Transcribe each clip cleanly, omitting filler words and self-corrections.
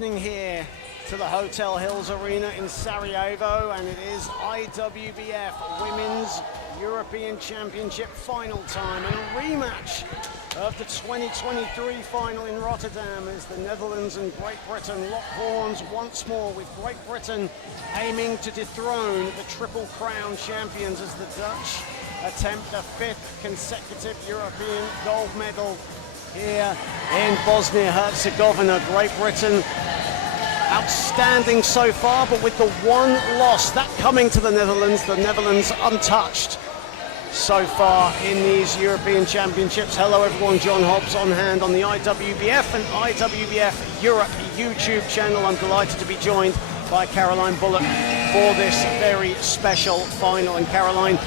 evening here to the Hotel Hills Arena in Sarajevo, and it is IWBF Women's European Championship final time and a rematch of the 2023 final in Rotterdam as the Netherlands and Great Britain lock horns once more, with Great Britain aiming to dethrone the Triple Crown champions as the Dutch attempt a fifth consecutive European gold medal here in Bosnia-Herzegovina. Great Britain outstanding so far, but with the one loss, that coming to the Netherlands untouched so far in these European Championships. Hello everyone, John Hobbs on hand on the IWBF and IWBF Europe YouTube channel. I'm delighted to be joined by Caroline Bullock for this very special final. And Caroline,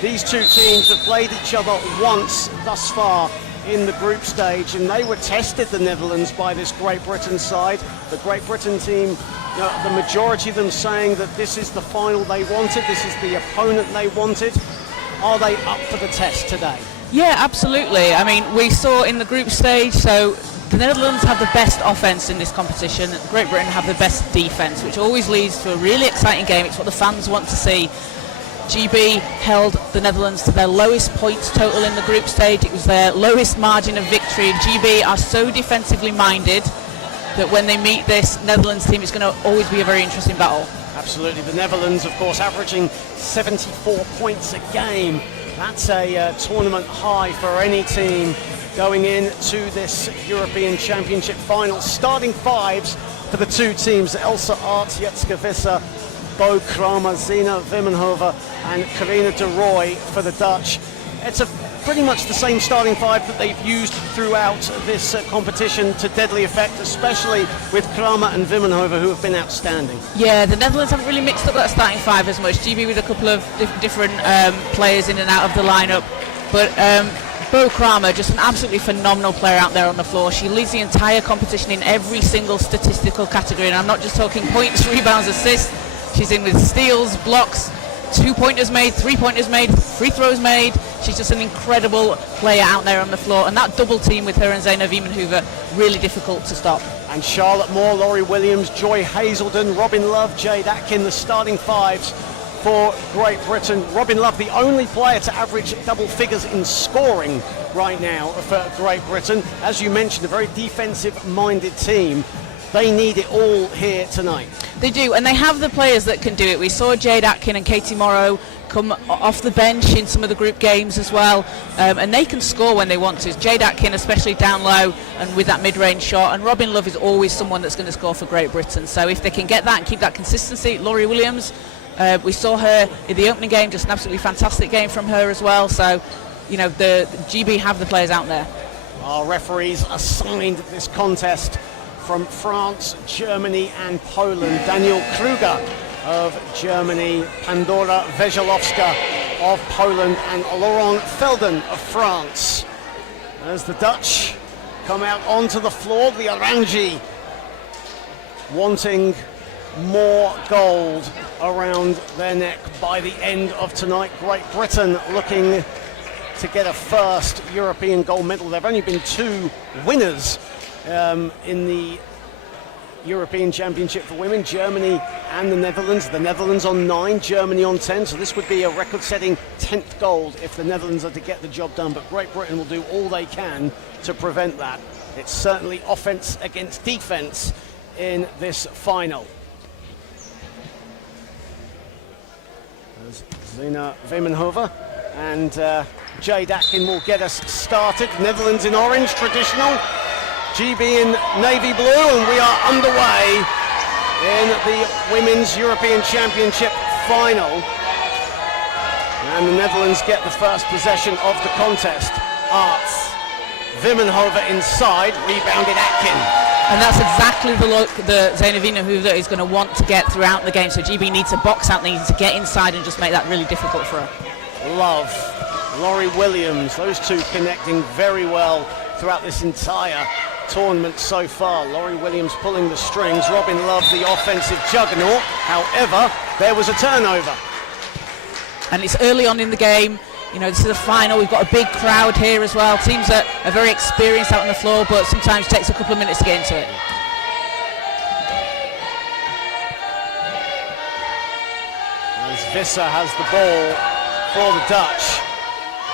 these two teams have played each other once thus far in the group stage, and they were tested, the Netherlands, by this Great Britain side. The Great Britain team, the majority of them saying that this is the final they wanted, this is the opponent they wanted. Are they up for the test today? Yeah, absolutely. I mean, we saw in the group stage, so the Netherlands have the best offense in this competition, Great Britain have the best defense, which always leads to a really exciting game. It's what the fans want to see. GB held the Netherlands to their lowest points total in the group stage. It was their lowest margin of victory. GB are so defensively minded that when they meet this Netherlands team, it's going to always be a very interesting battle. Absolutely. The Netherlands, of course, averaging 74 points a game. That's a tournament high for any team going into this European Championship final. Starting fives for the two teams: Elsa Arts, Jitske Visser, Bo Kramer, Zina Vimmenhoven and Carina de Roy for the Dutch. It's pretty much the same starting five that they've used throughout this competition to deadly effect, especially with Kramer and Vimmenhoven, who have been outstanding. Yeah, the Netherlands haven't really mixed up that starting five as much. GB with a couple of different players in and out of the lineup, but Bo Kramer, just an absolutely phenomenal player out there on the floor. She leads the entire competition in every single statistical category, and I'm not just talking points, rebounds, assists. She's in with steals, blocks, 2-pointers made, 3-pointers made, free throws made. She's just an incredible player out there on the floor, and that double team with her and Zina Vimmenhoven, really difficult to stop. And Charlotte Moore, Laurie Williams, Joy Hazelden, Robin Love, Jade Atkin, the starting fives for Great Britain. Robin Love, the only player to average double figures in scoring right now for Great Britain. As you mentioned, a very defensive-minded team. They need it all here tonight. They do, and they have the players that can do it. We saw Jade Atkin and Katie Morrow come off the bench in some of the group games as well, and they can score when they want to. Jade Atkin, especially down low and with that mid-range shot, and Robin Love is always someone that's going to score for Great Britain. So if they can get that and keep that consistency, Laurie Williams, we saw her in the opening game, just an absolutely fantastic game from her as well. So, the GB have the players out there. Our referees assigned this contest from France, Germany and Poland. Daniel Kruger of Germany, Pandora Vejalowska of Poland and Laurent Felden of France. As the Dutch come out onto the floor, the Orangi wanting more gold around their neck by the end of tonight. Great Britain looking to get a first European gold medal. There have only been two winners in the European Championship for women, Germany and the Netherlands. The Netherlands on 9, Germany on 10, so this would be a record-setting 10th gold if the Netherlands are to get the job done, but Great Britain will do all they can to prevent that. It's certainly offense against defense in this final. There's Zina Vimmenhoven and Jade Atkin will get us started. Netherlands in orange, traditional. GB in navy blue, and we are underway in the Women's European Championship final. And the Netherlands get the first possession of the contest. Arts, Vimmenhoven inside, rebounded Atkin. And that's exactly the look that Zina Vimmenhoven is going to want to get throughout the game. So GB needs to box out, they need to get inside and just make that really difficult for her. Love, Laurie Williams, those two connecting very well throughout this entire tournament so far. Laurie Williams pulling the strings, Robin Love the offensive juggernaut. However, there was a turnover. And it's early on in the game. This is the final. We've got a big crowd here as well. Teams that are very experienced out on the floor, but sometimes takes a couple of minutes to get into it. Visser has the ball for the Dutch.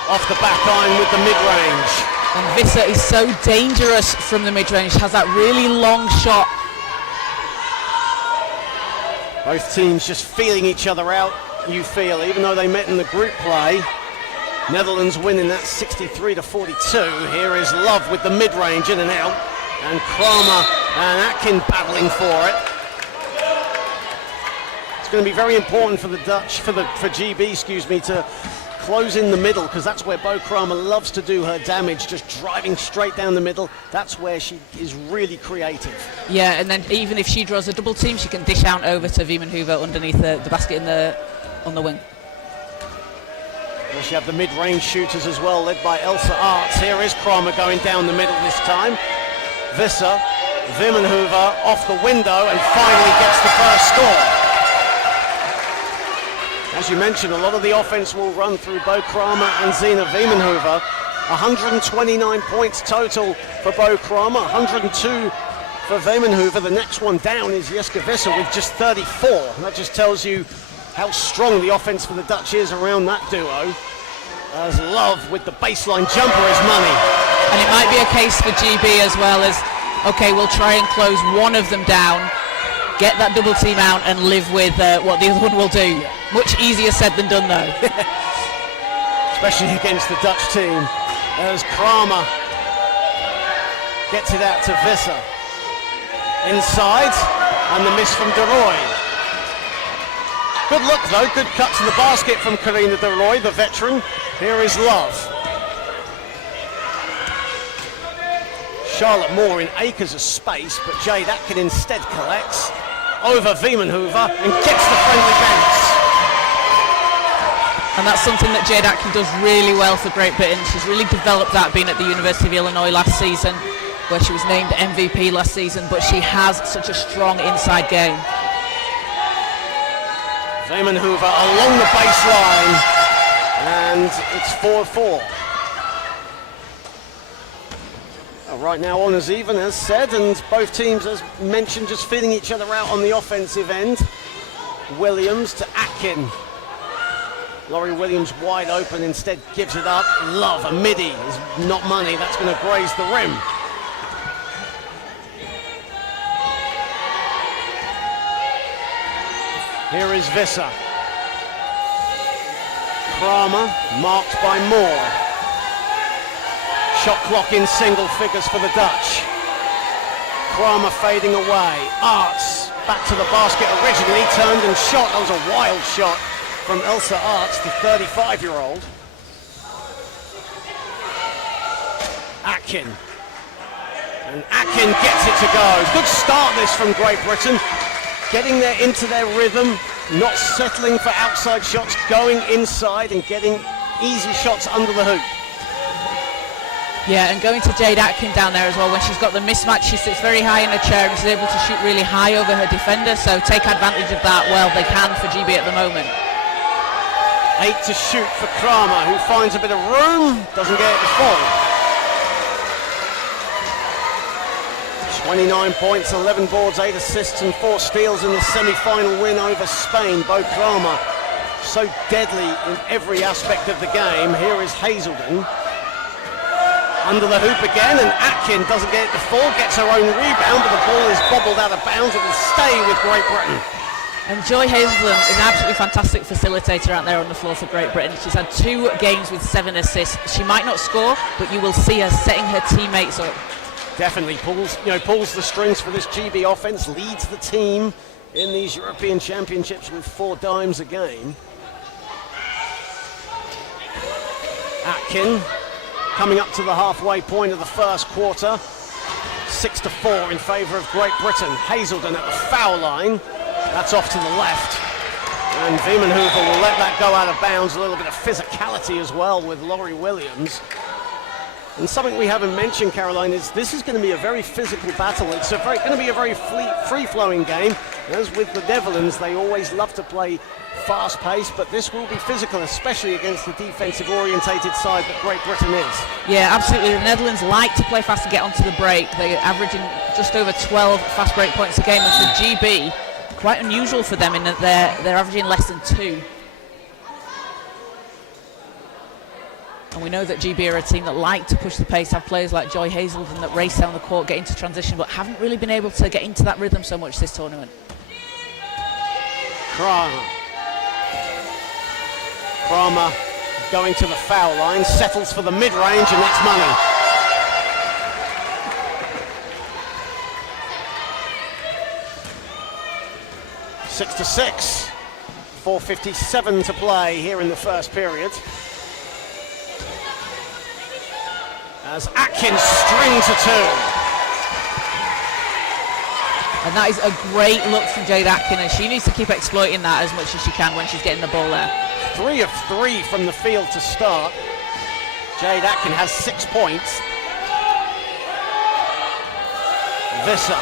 Off the back iron with the mid-range. And Visser is so dangerous from the mid-range, has that really long shot. Both teams just feeling each other out, you feel, even though they met in the group play. Netherlands winning that 63-42. Here is Love with the mid-range in and out. And Kramer and Atkin battling for it. It's going to be very important for the Dutch, for GB, to close in the middle, because that's where Bo Kramer loves to do her damage, just driving straight down the middle. That's where she is really creative. Yeah, and then even if she draws a double team, she can dish out over to Viemenhoover underneath the basket on the wing. You have the mid-range shooters as well, led by Elsa Arts. Here is Kramer going down the middle this time. Visser, Viemenhoover off the window and finally gets the first score. As you mentioned, a lot of the offense will run through Bo Kramer and Zina Viemenhoover. 129 points total for Bo Kramer, 102 for Viemenhoover. The next one down is Jeske Visser with just 34. That just tells you how strong the offense for the Dutch is around that duo. As Love with the baseline jumper is money. And it might be a case for GB as well as, okay, we'll try and close one of them down, get that double team out and live with what the other one will do. Much easier said than done though. Especially against the Dutch team. As Kramer gets it out to Visser. Inside, and the miss from De Roy. Good look though, good cut to the basket from Karina De Roy, the veteran. Here is Love. Charlotte Moore in acres of space, but Jade Atkin instead collects over Viemenhoover and gets the friendly bounce. And that's something that Jade Atkin does really well for Great Britain. She's really developed that being at the University of Illinois last season, where she was named MVP last season, but she has such a strong inside game. Viemenhoover along the baseline, and it's 4-4. Right now on as even, as said, and both teams, as mentioned, just feeling each other out on the offensive end. Williams to Atkin. Laurie Williams wide open, instead gives it up. Love, a midi, is not money, that's going to graze the rim. Here is Visser. Kramer, marked by Moore. Shot clock in single figures for the Dutch. Kramer fading away. Arts back to the basket originally, turned and shot. That was a wild shot from Elsa Arts, the 35-year-old. Atkin. And Atkin gets it to go. Good start this from Great Britain. Getting there into their rhythm, not settling for outside shots, going inside and getting easy shots under the hoop. Yeah, and going to Jade Atkin down there as well. When she's got the mismatch, she sits very high in her chair and she's able to shoot really high over her defender, so take advantage of that. Well, they can for GB at the moment. 8 to shoot for Kramer, who finds a bit of room, doesn't get it to fall. 29 points, 11 boards, 8 assists and 4 steals in the semi-final win over Spain. Bo Kramer, so deadly in every aspect of the game. Here is Hazelden. Under the hoop again, and Atkin doesn't get it to fall, gets her own rebound, but the ball is bobbled out of bounds. It will stay with Great Britain. And Joy Hazelden is an absolutely fantastic facilitator out there on the floor for Great Britain. She's had 2 games with 7 assists. She might not score, but you will see her setting her teammates up. Definitely pulls the strings for this GB offense, leads the team in these European Championships with 4 dimes a game. Atkin coming up to the halfway point of the first quarter. 6-4 in favour of Great Britain. Hazelden at the foul line. That's off to the left. And Viemenhoover will let that go out of bounds. A little bit of physicality as well with Laurie Williams. And something we haven't mentioned, Caroline, is this is going to be a very physical battle. It's going to be a very free-flowing game. As with the Netherlands, they always love to play fast-paced, but this will be physical, especially against the defensive-orientated side that Great Britain is. Yeah, absolutely. The Netherlands like to play fast and get onto the break. They're averaging just over 12 fast break points a game, and for GB, quite unusual for them in that they're averaging less than 2. And we know that GB are a team that like to push the pace, have players like Joy Hazelden that race down the court, get into transition, but haven't really been able to get into that rhythm so much this tournament. Kramer going to the foul line, settles for the mid-range, and that's money. Six to 6, 4:57 to play here in the first period. As Atkins strings a two. And that is a great look from Jade Atkins, and she needs to keep exploiting that as much as she can when she's getting the ball there. 3 of 3 from the field to start. Jade Atkins has 6 points. Visser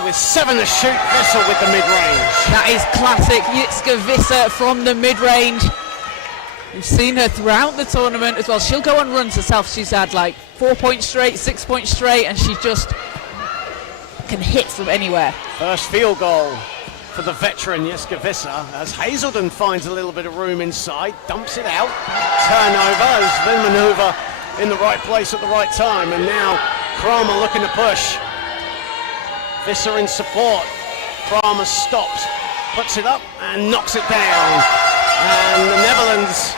with 7 to shoot, Visser with the mid-range. That is classic Jitske Visser from the mid-range. We've seen her throughout the tournament as well. She'll go on runs herself. She's had like 4 points straight, 6 points straight, and she just can hit from anywhere. First field goal for the veteran Jitske Visser as Hazelden finds a little bit of room inside, dumps it out. Turnover, as the maneuver in the right place at the right time, and now Kramer looking to push. Visser in support. Kramer stops, puts it up and knocks it down. And the Netherlands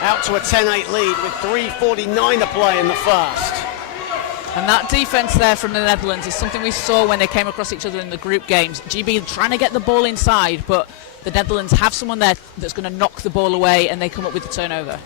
out to a 10-8 lead with 3:49 to play in the first. And that defense there from the Netherlands is something we saw when they came across each other in the group games. GB trying to get the ball inside, but the Netherlands have someone there that's going to knock the ball away, and they come up with the turnover.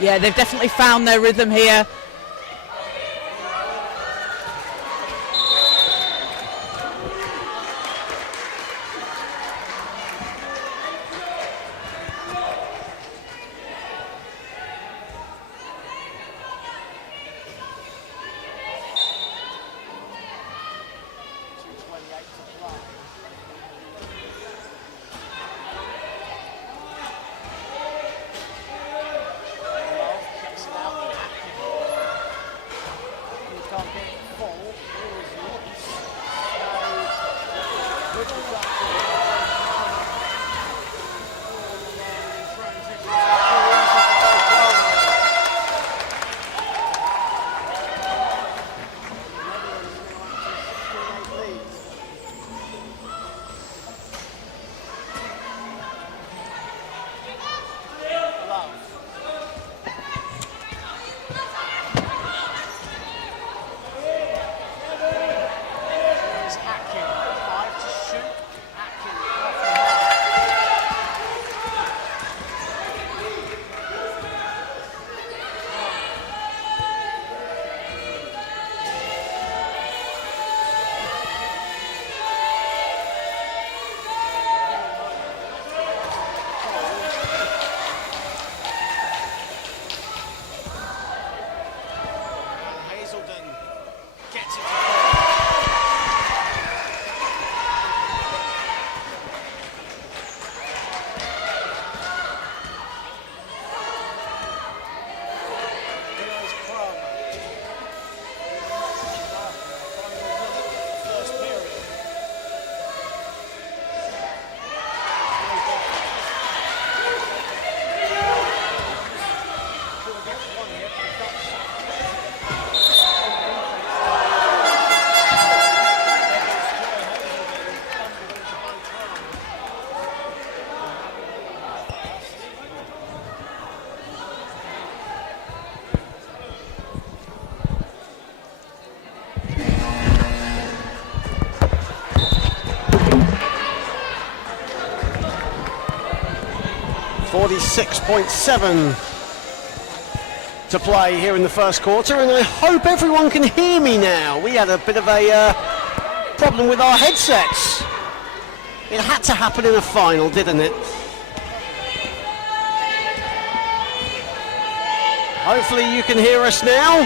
Yeah, they've definitely found their rhythm here. 46.7 to play here in the first quarter, and I hope everyone can hear me now. We had a bit of a problem with our headsets. It had to happen in a final, didn't it? Hopefully you can hear us now.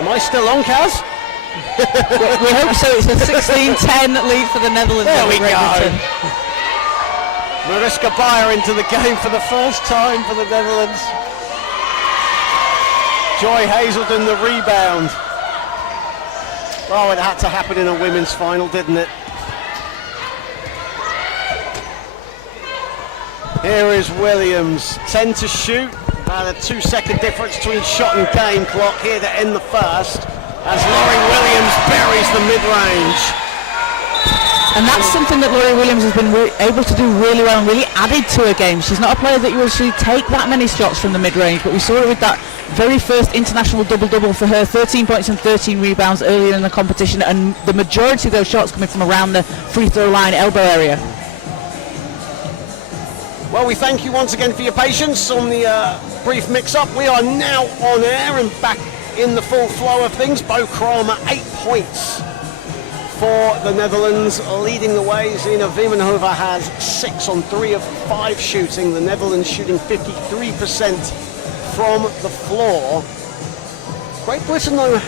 Am I still on, Kaz? We hope so. It's a 16-10 lead for the Netherlands. There we go. Mariska Bayer into the game for the first time for the Netherlands. Joy Hazelden the rebound. Oh, it had to happen in a women's final, didn't it? Here is Williams, 10 to shoot. About a 2-second difference between shot and game clock here to end the first, as Laurie Williams buries the mid-range. And that's something that Laurie Williams has been able to do really well and really added to her game. She's not a player that you will see take that many shots from the mid-range, but we saw it with that very first international double-double for her, 13 points and 13 rebounds earlier in the competition, and the majority of those shots coming from around the free throw line elbow area. Well, we thank you once again for your patience on the brief mix-up. We are now on air and back in the full flow of things. Bo Kramer, 8 points for the Netherlands, leading the way. Zina Wiemenhover has 6 on 3 of 5 shooting. The Netherlands shooting 53% from the floor. Great Britain, though,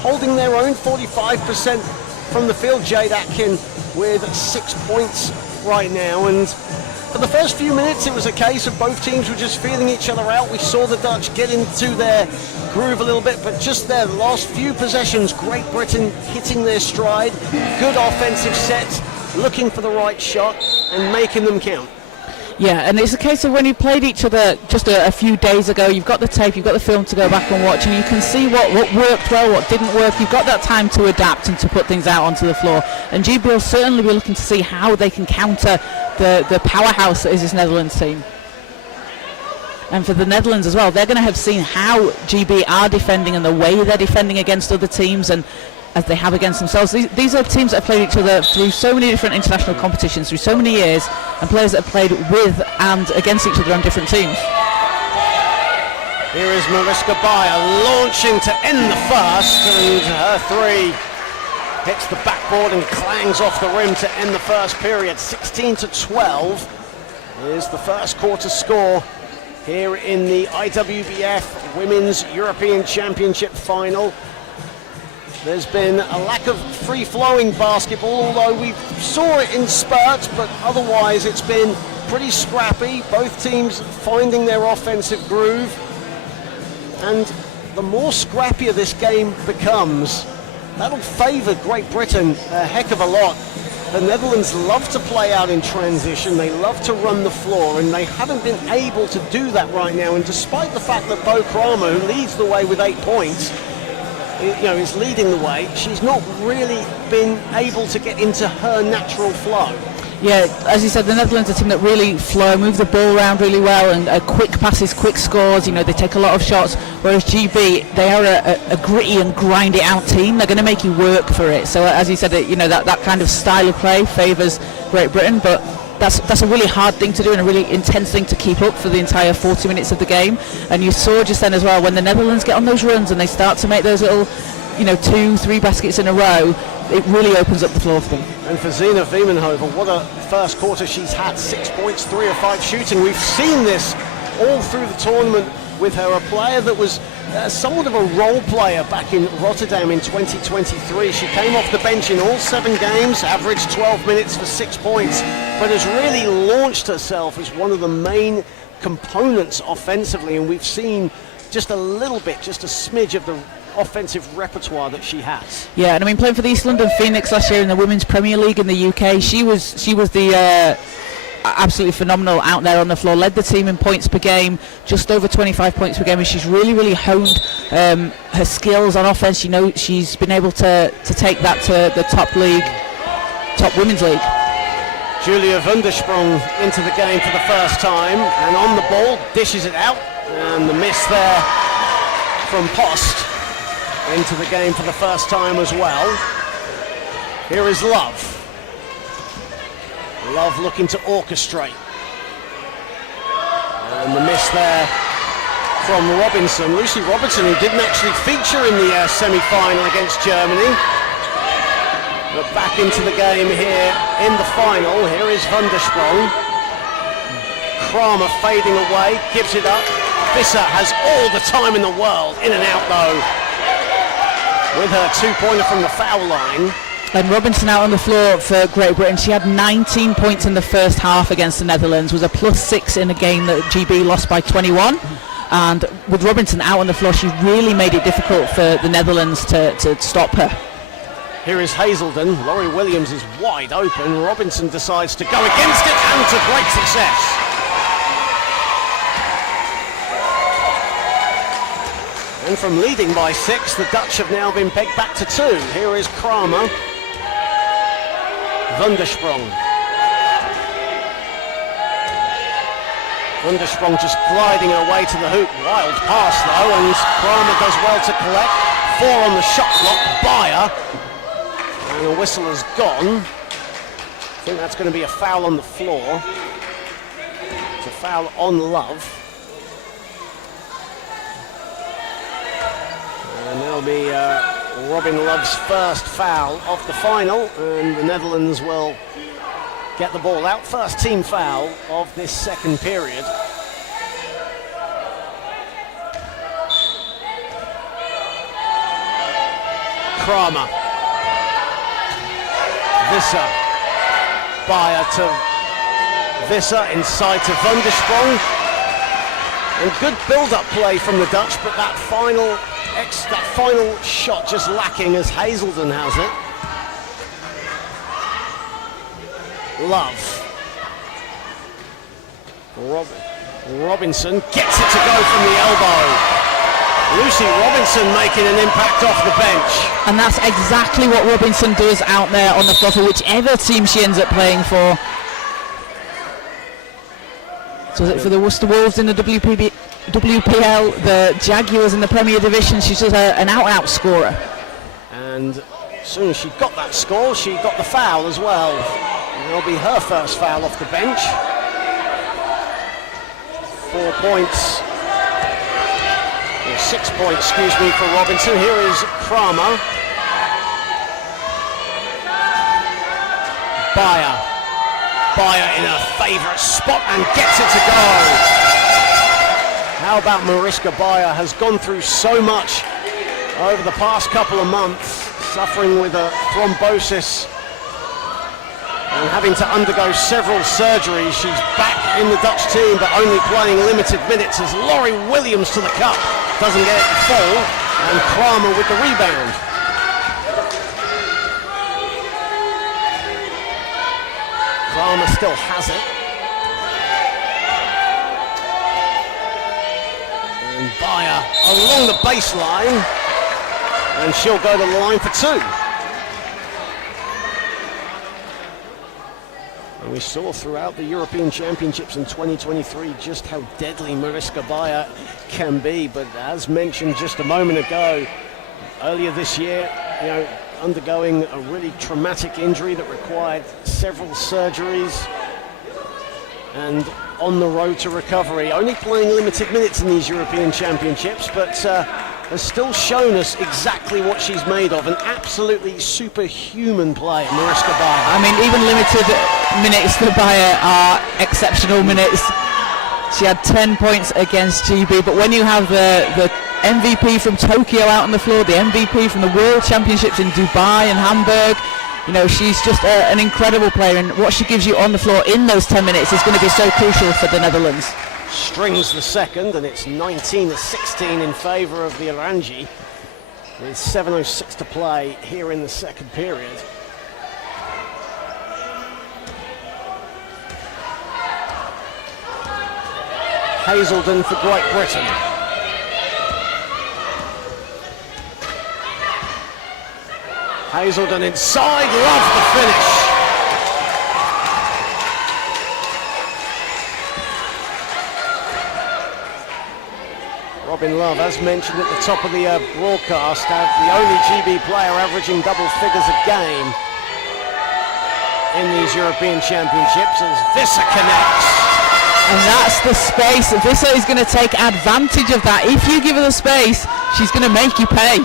holding their own, 45% from the field. Jade Atkin with 6 points right now, and for the first few minutes, it was a case of both teams were just feeling each other out. We saw the Dutch get into their groove a little bit, but just there, the last few possessions, Great Britain hitting their stride, good offensive sets, looking for the right shot and making them count. Yeah, and it's a case of when you played each other just a few days ago, you've got the tape, you've got the film to go back and watch, and you can see what worked well, what didn't work. You've got that time to adapt and to put things out onto the floor. And GB will certainly be looking to see how they can counter the powerhouse that is this Netherlands team. And for the Netherlands as well, they're going to have seen how GB are defending and the way they're defending against other teams, and as they have against themselves. These are teams that have played each other through so many different international competitions, through so many years, and players that have played with and against each other on different teams. Here is Mariska Bayer launching to end the first, and her three hits the backboard and clangs off the rim to end the first period. 16-12 is the first quarter score here in the IWBF Women's European Championship final. There's been a lack of free-flowing basketball, although we saw it in spurts, but otherwise it's been pretty scrappy. Both teams finding their offensive groove. And the more scrappier this game becomes, that'll favour Great Britain a heck of a lot. The Netherlands love to play out in transition, they love to run the floor, and they haven't been able to do that right now. And despite the fact that Bo Kramer, who leads the way with 8 points, is leading the way, she's not really been able to get into her natural flow. Yeah, as you said, the Netherlands are a team that really flow, move the ball around really well, and quick passes, quick scores. They take a lot of shots, whereas GB, they are a gritty and grind it out team. They're going to make you work for it. So as you said, that kind of style of play favours Great Britain, but that's a really hard thing to do and a really intense thing to keep up for the entire 40 minutes of the game. And you saw just then as well, when the Netherlands get on those runs and they start to make those little 2-3 baskets in a row, it really opens up the floor for them. And for Zina Wiemenhover, what a first quarter she's had. 6 points, 3 of 5 shooting. We've seen this all through the tournament with her, a player that was somewhat of a role player back in Rotterdam in 2023. She came off the bench in all 7 games, averaged 12 minutes for 6 points, but has really launched herself as one of the main components offensively, and we've seen just a little bit, just a smidge of the offensive repertoire that she has. Yeah, and I mean, playing for the East London Phoenix last year in the Women's Premier League in the UK, she was the absolutely phenomenal out there on the floor, led the team in points per game, just over 25 points per game, and she's really honed her skills on offense. She's been able to take that to the top women's league. Julia Wundersprung into the game for the first time, and on the ball, dishes it out, and the miss there from Post into the game for the first time as well. Here is Love. Love looking to orchestrate. And the miss there from Robinson. Lucy Robinson, who didn't actually feature in the semi-final against Germany. But back into the game here in the final. Here is van der Sprong. Kramer fading away, gives it up. Visser has all the time in the world. In and out though, with her two-pointer from the foul line. And Robinson out on the floor for Great Britain. She had 19 points in the first half against the Netherlands, was a +6 in a game that GB lost by 21. And with Robinson out on the floor, she really made it difficult for the Netherlands to stop her. Here is Hazelden. Laurie Williams is wide open. Robinson decides to go against it, and to great success. And from leading by 6, the Dutch have now been pegged back to 2. Here is Kramer. Van der Sprong. Van der Sprong just gliding her way to the hoop. Wild pass though, and Kramer does well to collect. 4 on the shot clock. Beyer. And the whistle has gone. I think that's going to be a foul on the floor. It's a foul on Love. And that'll be Robin Love's first foul of the final, and the Netherlands will get the ball out. First team foul of this second period. Kramer. Visser. Beyer to Visser, inside to van der Sprong. And good build-up play from the Dutch, but that final shot just lacking as Hazelden has it. Love. Robinson gets it to go from the elbow. Lucy Robinson making an impact off the bench. And that's exactly what Robinson does out there on the floor for whichever team she ends up playing for. So is it for the Worcester Wolves in the WPL, the Jaguars in the Premier Division? She's just an out-and-out scorer. And as soon as she got that score, she got the foul as well. And it'll be her first foul off the bench. 4 points. Or 6 points, excuse me, for Robinson. Here is Kramer. Beyer in her favourite spot and gets it to go. How about Mariska Beyer has gone through so much over the past couple of months, suffering with a thrombosis and having to undergo several surgeries. She's back in the Dutch team, but only playing limited minutes as Laurie Williams to the cup. Doesn't get it to fall, and Kramer with the rebound. Kramer still has it. And Beyer along the baseline, and she'll go to the line for 2. And we saw throughout the European Championships in 2023 just how deadly Mariska Beyer can be. But as mentioned just a moment ago, earlier this year, undergoing a really traumatic injury that required several surgeries and on the road to recovery. Only playing limited minutes in these European Championships, but has still shown us exactly what she's made of. An absolutely superhuman player, Mariska Beyer. I mean, even limited minutes for Beyer are exceptional minutes. She had 10 points against GB, but when you have the MVP from Tokyo out on the floor, the MVP from the World Championships in Dubai and Hamburg, she's just an incredible player, and what she gives you on the floor in those 10 minutes is going to be so crucial for the Netherlands. Strings the second, and it's 19-16 in favour of the Orangi, with 7:06 to play here in the second period. Hazelden for Great Britain. Hazelden inside, Love the finish. Robin Love, as mentioned at the top of the broadcast, the only GB player averaging double figures a game in these European Championships, as Visser connects. And that's the space. Visser is going to take advantage of that. If you give her the space, she's going to make you pay.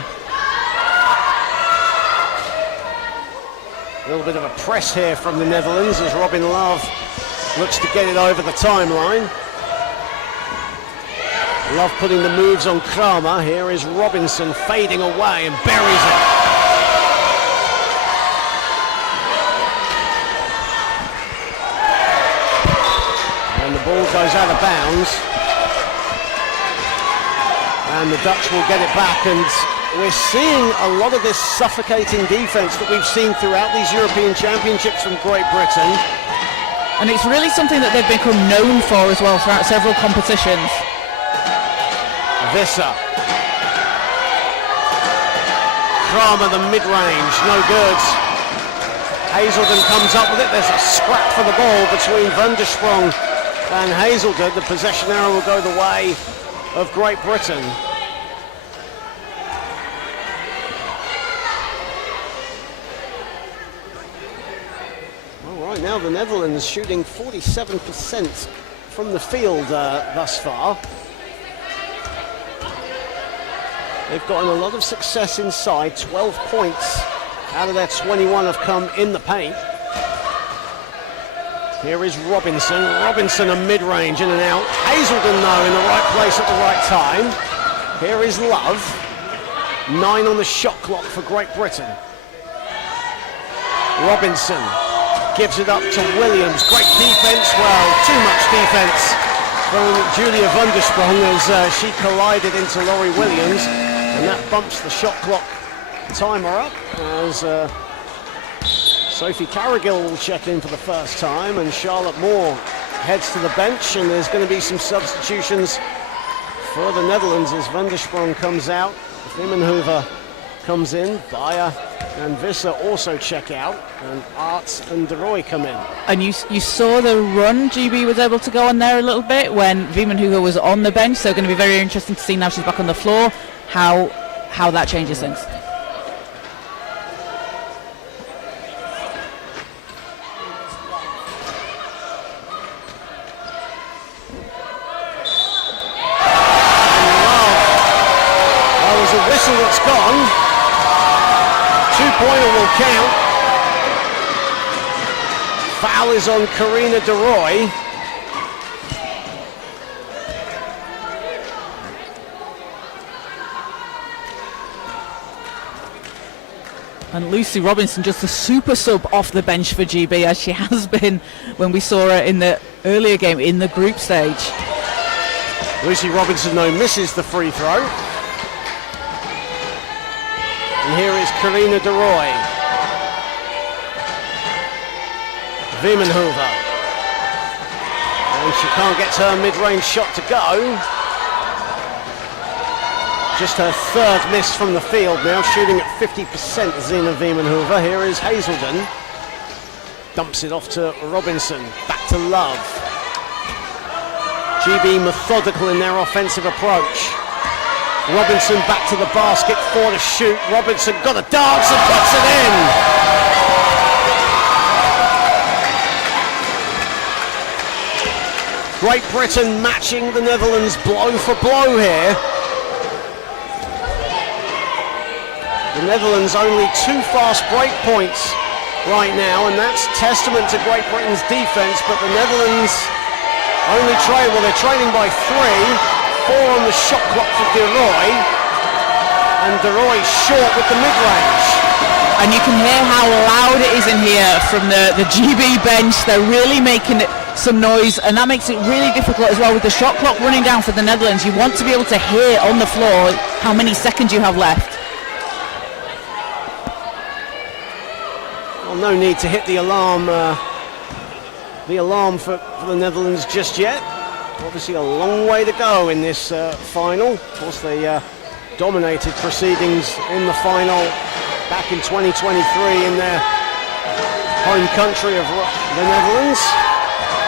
A little bit of a press here from the Netherlands as Robin Love looks to get it over the timeline. Love putting the moves on Kramer. Here is Robinson fading away and buries it. And the ball goes out of bounds. And the Dutch will get it back, and we're seeing a lot of this suffocating defense that we've seen throughout these European Championships from Great Britain. And it's really something that they've become known for as well throughout several competitions. Visser. Kramer, the mid-range, no good. Hazelden comes up with it. There's a scrap for the ball between Van der Sprong and Hazelden. The possession arrow will go the way of Great Britain. All right, now the Netherlands shooting 47% from the field thus far. They've gotten a lot of success inside. 12 points out of their 21 have come in the paint. Here is Robinson. Robinson a mid-range in and out. Hazelden though in the right place at the right time. Here is Love. 9 on the shot clock for Great Britain. Robinson gives it up to Williams. Great defense. Well, too much defense from Julia Van der Sprong as she collided into Laurie Williams. And that bumps the shot clock timer up as Sophie Carrigill will check in for the first time, and Charlotte Moore heads to the bench, and there's going to be some substitutions for the Netherlands as Van der Sprong comes out, Vimmenhoever comes in, Bayer and Visser also check out, and Arts and De Roy come in. And you saw the run GB was able to go on there a little bit when Vimmenhoever was on the bench, so going to be very interesting to see now she's back on the floor how that changes things. Whistle that's gone. 2-pointer will count. Foul is on Karina De Roy. And Lucy Robinson just a super sub off the bench for GB, as she has been when we saw her in the earlier game in the group stage. Lucy Robinson though misses the free throw. And here is Karina De Roy. Vimmenhoever. And she can't get her mid-range shot to go. Just her third miss from the field now, shooting at 50%, Zina Vimmenhoever. Here is Hazelden. Dumps it off to Robinson. Back to Love. GB methodical in their offensive approach. Robinson back to the basket, 4 to shoot. Robinson got a dance and puts it in. Great Britain matching the Netherlands blow for blow here. The Netherlands only 2 fast break points right now, and that's testament to Great Britain's defense, but the Netherlands only they're trailing by 3. 4 on the shot clock for De Roy, and De Roy short with the mid-range. And you can hear how loud it is in here from the GB bench. They're really making some noise, and that makes it really difficult as well with the shot clock running down for the Netherlands. You want to be able to hear on the floor how many seconds you have left. Well, no need to hit the alarm for the Netherlands just yet. Obviously a long way to go in this final. Of course, they dominated proceedings in the final back in 2023 in their home country of the Netherlands.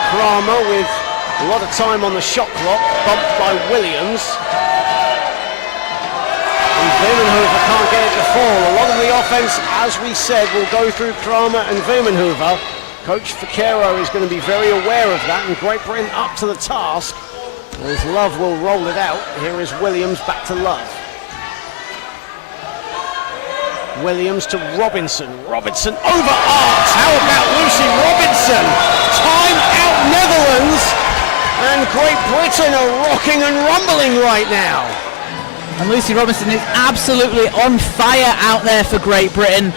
Kramer with a lot of time on the shot clock, bumped by Williams. And Vimmenhoever can't get it to fall. A lot of the offense, as we said, will go through Kramer and Vimmenhoever. Coach Vaquero is going to be very aware of that, and Great Britain up to the task as Love will roll it out. Here is Williams back to Love. Williams to Robinson. Robinson over arcs. How about Lucy Robinson? Time out Netherlands. And Great Britain are rocking and rumbling right now. And Lucy Robinson is absolutely on fire out there for Great Britain.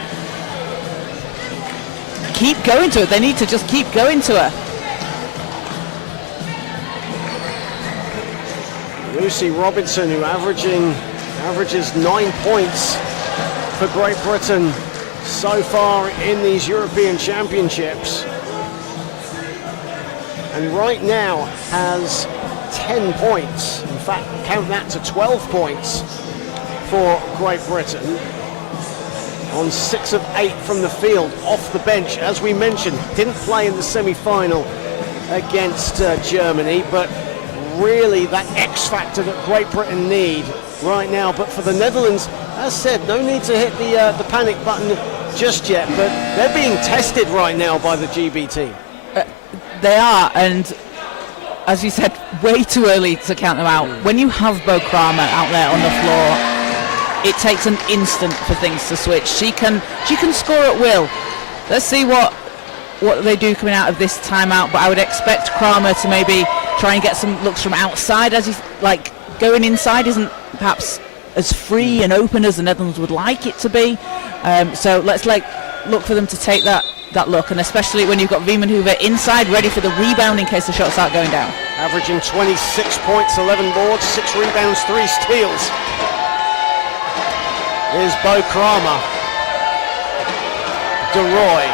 Keep going to it. They need to just keep going to her. Lucy Robinson, who averages 9 points for Great Britain so far in these European Championships. And right now has 10 points. In fact, count that to 12 points for Great Britain. On 6 of 8 from the field, off the bench. As we mentioned, didn't play in the semi-final against Germany, but really that X factor that Great Britain need right now. But for the Netherlands, as said, no need to hit the panic button just yet, but they're being tested right now by the GBT. They are, and as you said, way too early to count them out. When you have Bo Kramer out there on the floor, it takes an instant for things to switch. She can score at will. Let's see what they do coming out of this timeout, but I would expect Kramer to maybe try and get some looks from outside, as he's like going inside isn't perhaps as free and open as the Netherlands would like it to be. So let's look for them to take that look, and especially when you've got Viemenhoover inside ready for the rebound in case the shots start going down. Averaging 26 points, 11 boards, 6 rebounds, 3 steals. Here's Bo Kramer. De Roy.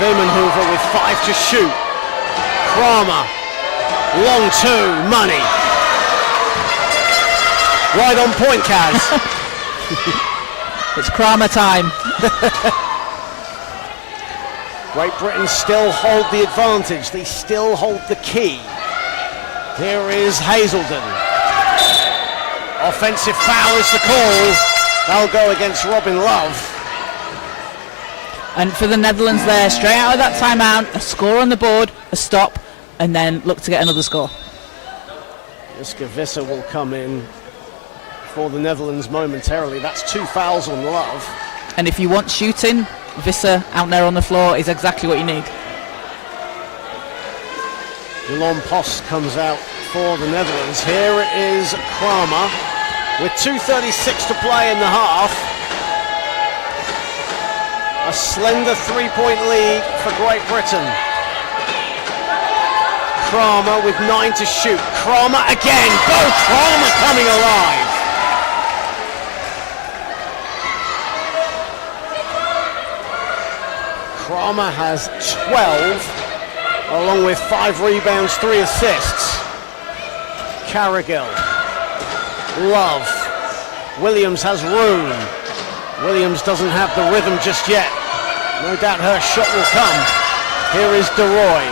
Viemenhoover with 5 to shoot. Kramer. Long 2, money. Right on point, Kaz. It's Kramer time. Great Britain still hold the advantage. They still hold the key. Here is Hazelden. Offensive foul is the call. That'll go against Robin Love. And for the Netherlands there, straight out of that timeout, a score on the board, a stop, and then look to get another score. Iska Visser will come in for the Netherlands momentarily. That's 2 fouls on Love. And if you want shooting, Visser out there on the floor is exactly what you need. Elon Post comes out for the Netherlands. Here it is Kramer with 2:36 to play in the half. A slender 3-point lead for Great Britain. Kramer with 9 to shoot. Kramer again. Bo Kramer coming alive. Kramer has 12, along with 5 rebounds, 3 assists. Carrigill. Love. Williams has room. Williams doesn't have the rhythm just yet. No doubt her shot will come. Here is De Roy.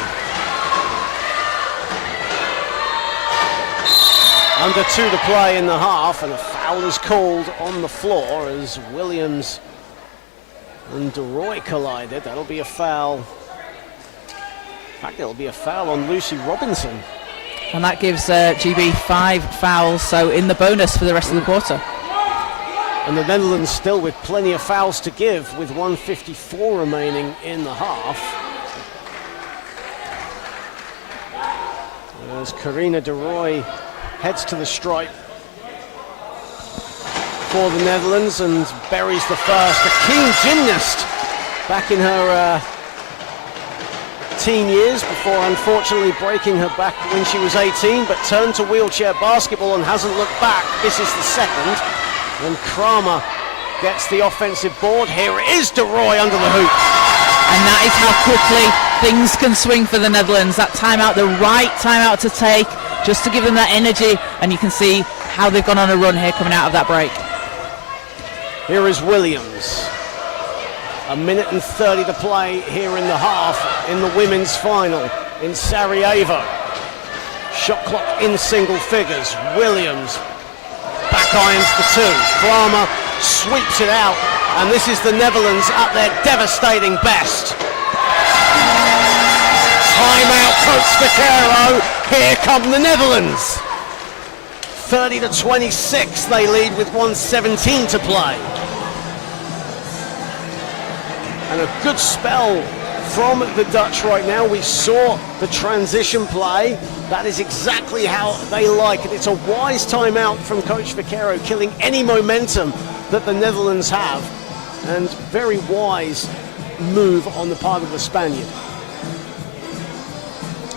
Under 2 to play in the half, and a foul is called on the floor as Williams and De Roy collided. That'll be a foul. In fact, it'll be a foul on Lucy Robinson. And that gives GB 5 fouls, so in the bonus for the rest of the quarter. And the Netherlands still with plenty of fouls to give, with 1:54 remaining in the half. As Karina De Roy heads to the stripe for the Netherlands and buries the first. A keen gymnast back in her teen years before unfortunately breaking her back when she was 18, but turned to wheelchair basketball and hasn't looked back. This is the second. And Kramer gets the offensive board. Here it is De Roy under the hoop. And that is how quickly things can swing for the Netherlands. That timeout, the right timeout to take, just to give them that energy. And you can see how they've gone on a run here coming out of that break. Here is Williams. 1:30 to play here in the half in the women's final in Sarajevo. Shot clock in single figures. Williams back irons the 2. Kramer sweeps it out, and this is the Netherlands at their devastating best. Timeout, Coach Vaquero. Here come the Netherlands. 30-26, they lead with 1:17 to play. And a good spell from the Dutch right now. We saw the transition play. That is exactly how they like it. It's a wise timeout from Coach Vaquero, killing any momentum that the Netherlands have. And very wise move on the part of the Spaniard.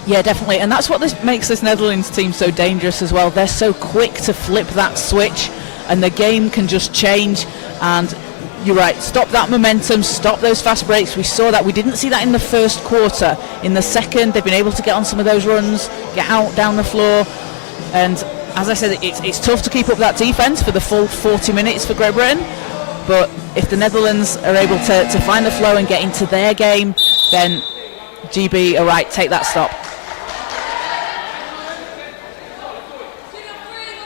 Yeah, definitely, and that's what makes this Netherlands team so dangerous as well. They're so quick to flip that switch, and the game can just change. And you're right, stop that momentum, stop those fast breaks. We saw that. We didn't see that in the first quarter. In the second, they've been able to get on some of those runs, get out down the floor, and as I said, it's tough to keep up that defense for the full 40 minutes for Great Britain. But if the Netherlands are able to find the flow and get into their game, then GB are right, take that stop.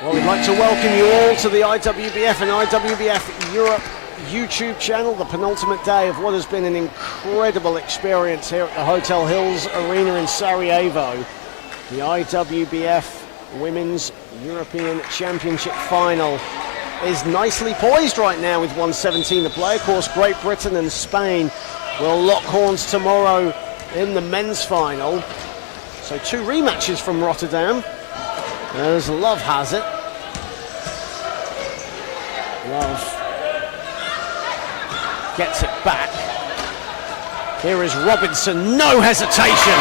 Well, we'd like to welcome you all to the IWBF and IWBF Europe YouTube channel, the penultimate day of what has been an incredible experience here at the Hotel Hills Arena in Sarajevo. The IWBF Women's European Championship final is nicely poised right now with 1:17 to play. Of course, Great Britain and Spain will lock horns tomorrow in the men's final. So 2 rematches from Rotterdam. As Love has it. Love gets it back. Here is Robinson, no hesitation.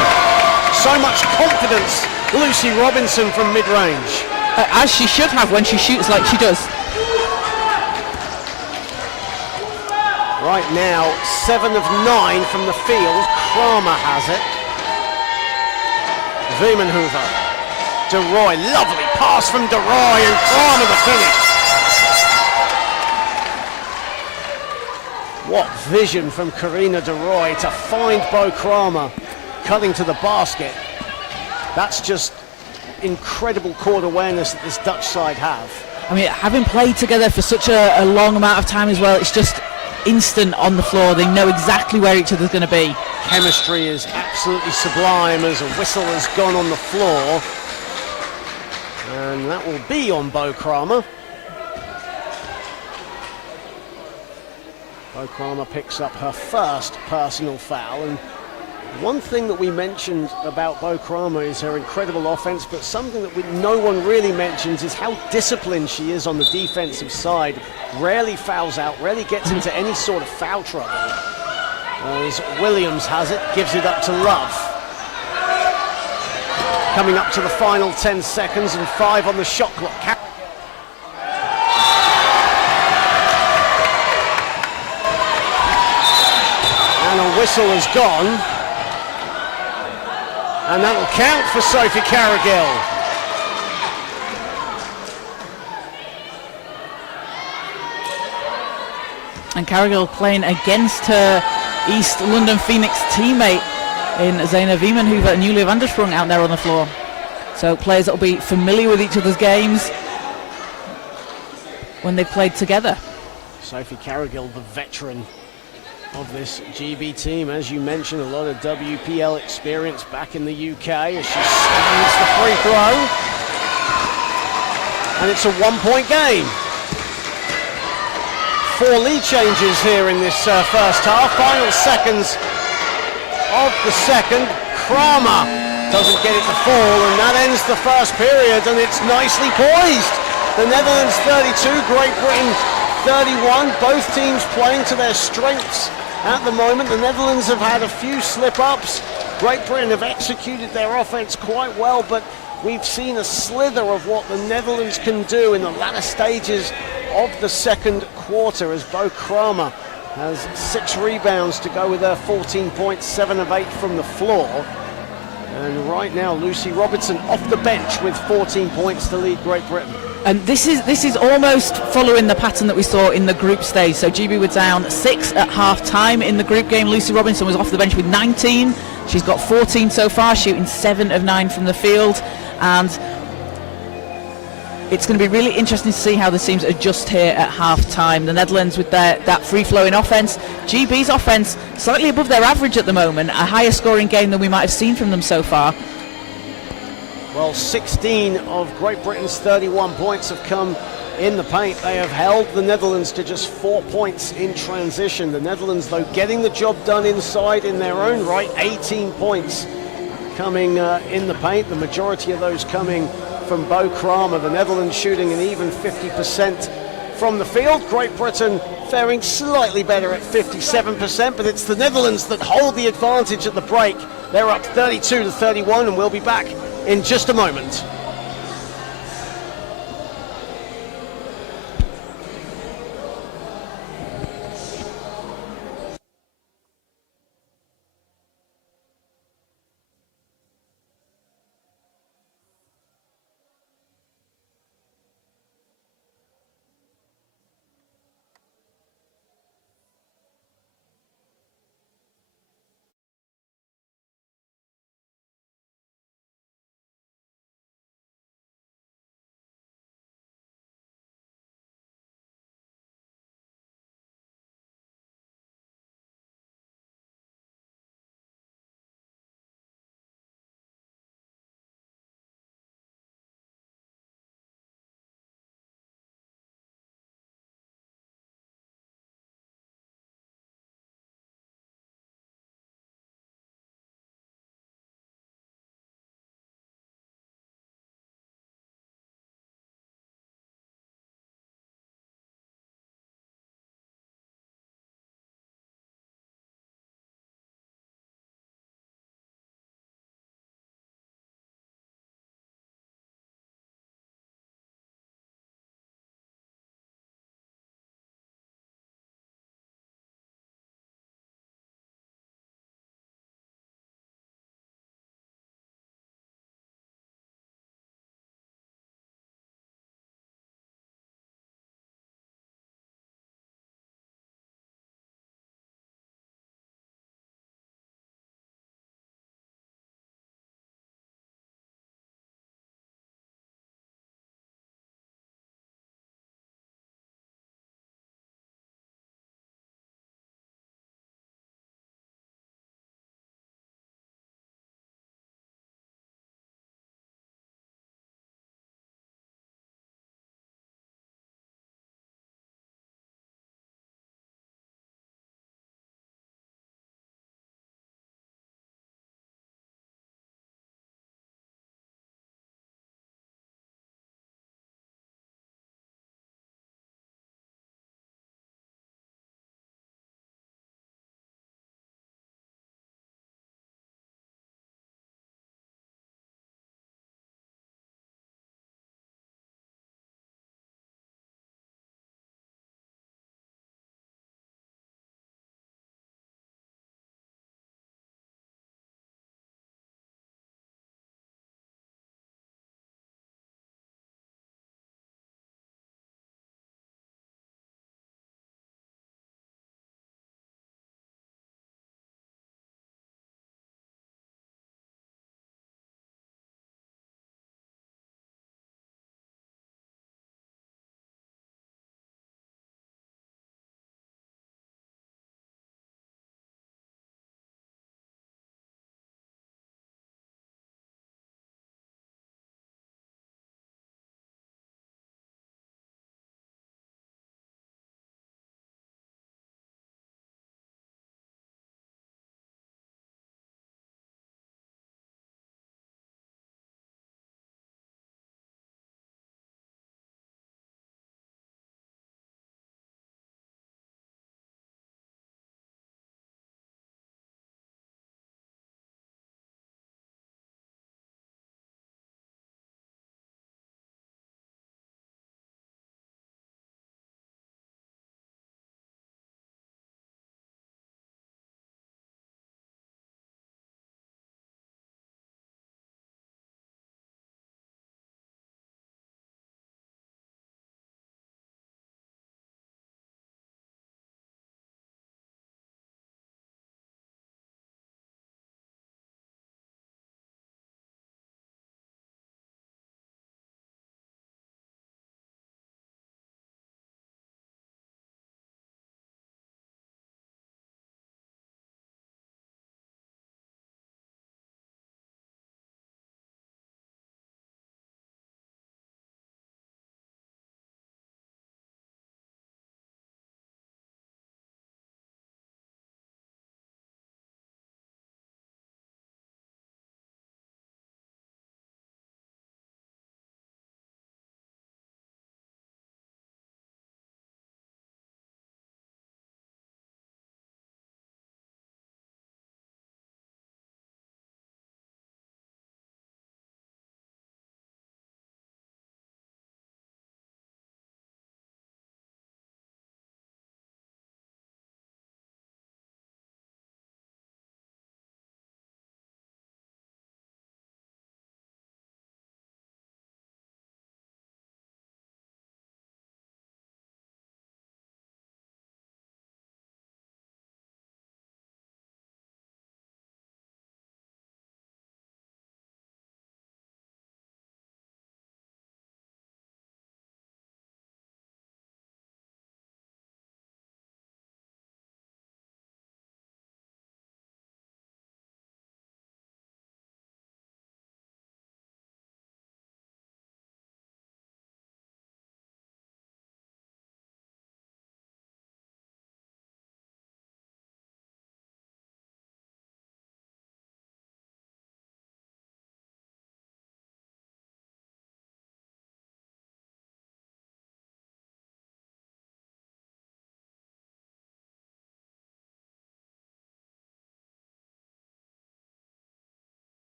So much confidence, Lucy Robinson from mid-range. As she should have when she shoots like she does. Right now, 7 of 9 from the field. Kramer has it. Wiemenhoever. De Roy, lovely pass from De Roy, and Kramer the finish. What vision from Karina De Roy to find Bo Kramer cutting to the basket. That's just incredible court awareness that this Dutch side have. I mean, having played together for such a long amount of time as well, it's just instant on the floor. They know exactly where each other's going to be. Chemistry is absolutely sublime as a whistle has gone on the floor. And that will be on Bo Kramer. Bo Kramer picks up her first personal foul. And one thing that we mentioned about Bo Kramer is her incredible offense, but something that no one really mentions is how disciplined she is on the defensive side. Rarely fouls out, rarely gets into any sort of foul trouble. As Williams has it, gives it up to Love. Coming up to the final 10 seconds and 5 on the shot clock. And a whistle has gone. And that'll count for Sophie Carrigill. And Carrigill playing against her East London Phoenix teammate in Zeina Wiemenhoever and Julia van der Sprung out there on the floor. So players that will be familiar with each other's games when they played together. Sophie Carrigill, the veteran of this GB team. As you mentioned, a lot of WPL experience back in the UK as she slams the free throw. And it's a 1-point game. 4 lead changes here in this first half. Final seconds of the second. Kramer doesn't get it to fall, and that ends the first period, and it's nicely poised. The Netherlands 32, Great Britain 31. Both teams playing to their strengths at the moment. The Netherlands have had a few slip-ups. Great Britain have executed their offense quite well, but we've seen a slither of what the Netherlands can do in the latter stages of the second quarter as Bo Kramer has 6 rebounds to go with her 14 points, 7 of 8 from the floor. And right now, Lucy Robinson off the bench with 14 points to lead Great Britain. And this is almost following the pattern that we saw in the group stage. So GB were down 6 at half-time in the group game. Lucy Robinson was off the bench with 19. She's got 14 so far, shooting 7 of 9 from the field. And it's going to be really interesting to see how the teams adjust here at half-time. The Netherlands with that free-flowing offence. GB's offence slightly above their average at the moment, a higher scoring game than we might have seen from them so far. Well, 16 of Great Britain's 31 points have come in the paint. They have held the Netherlands to just 4 points in transition. The Netherlands, though, getting the job done inside in their own right. 18 points coming in the paint, the majority of those coming from Bo Kramer. The Netherlands shooting an even 50% from the field. Great Britain faring slightly better at 57%, but it's the Netherlands that hold the advantage at the break. They're up 32-31, and we'll be back in just a moment.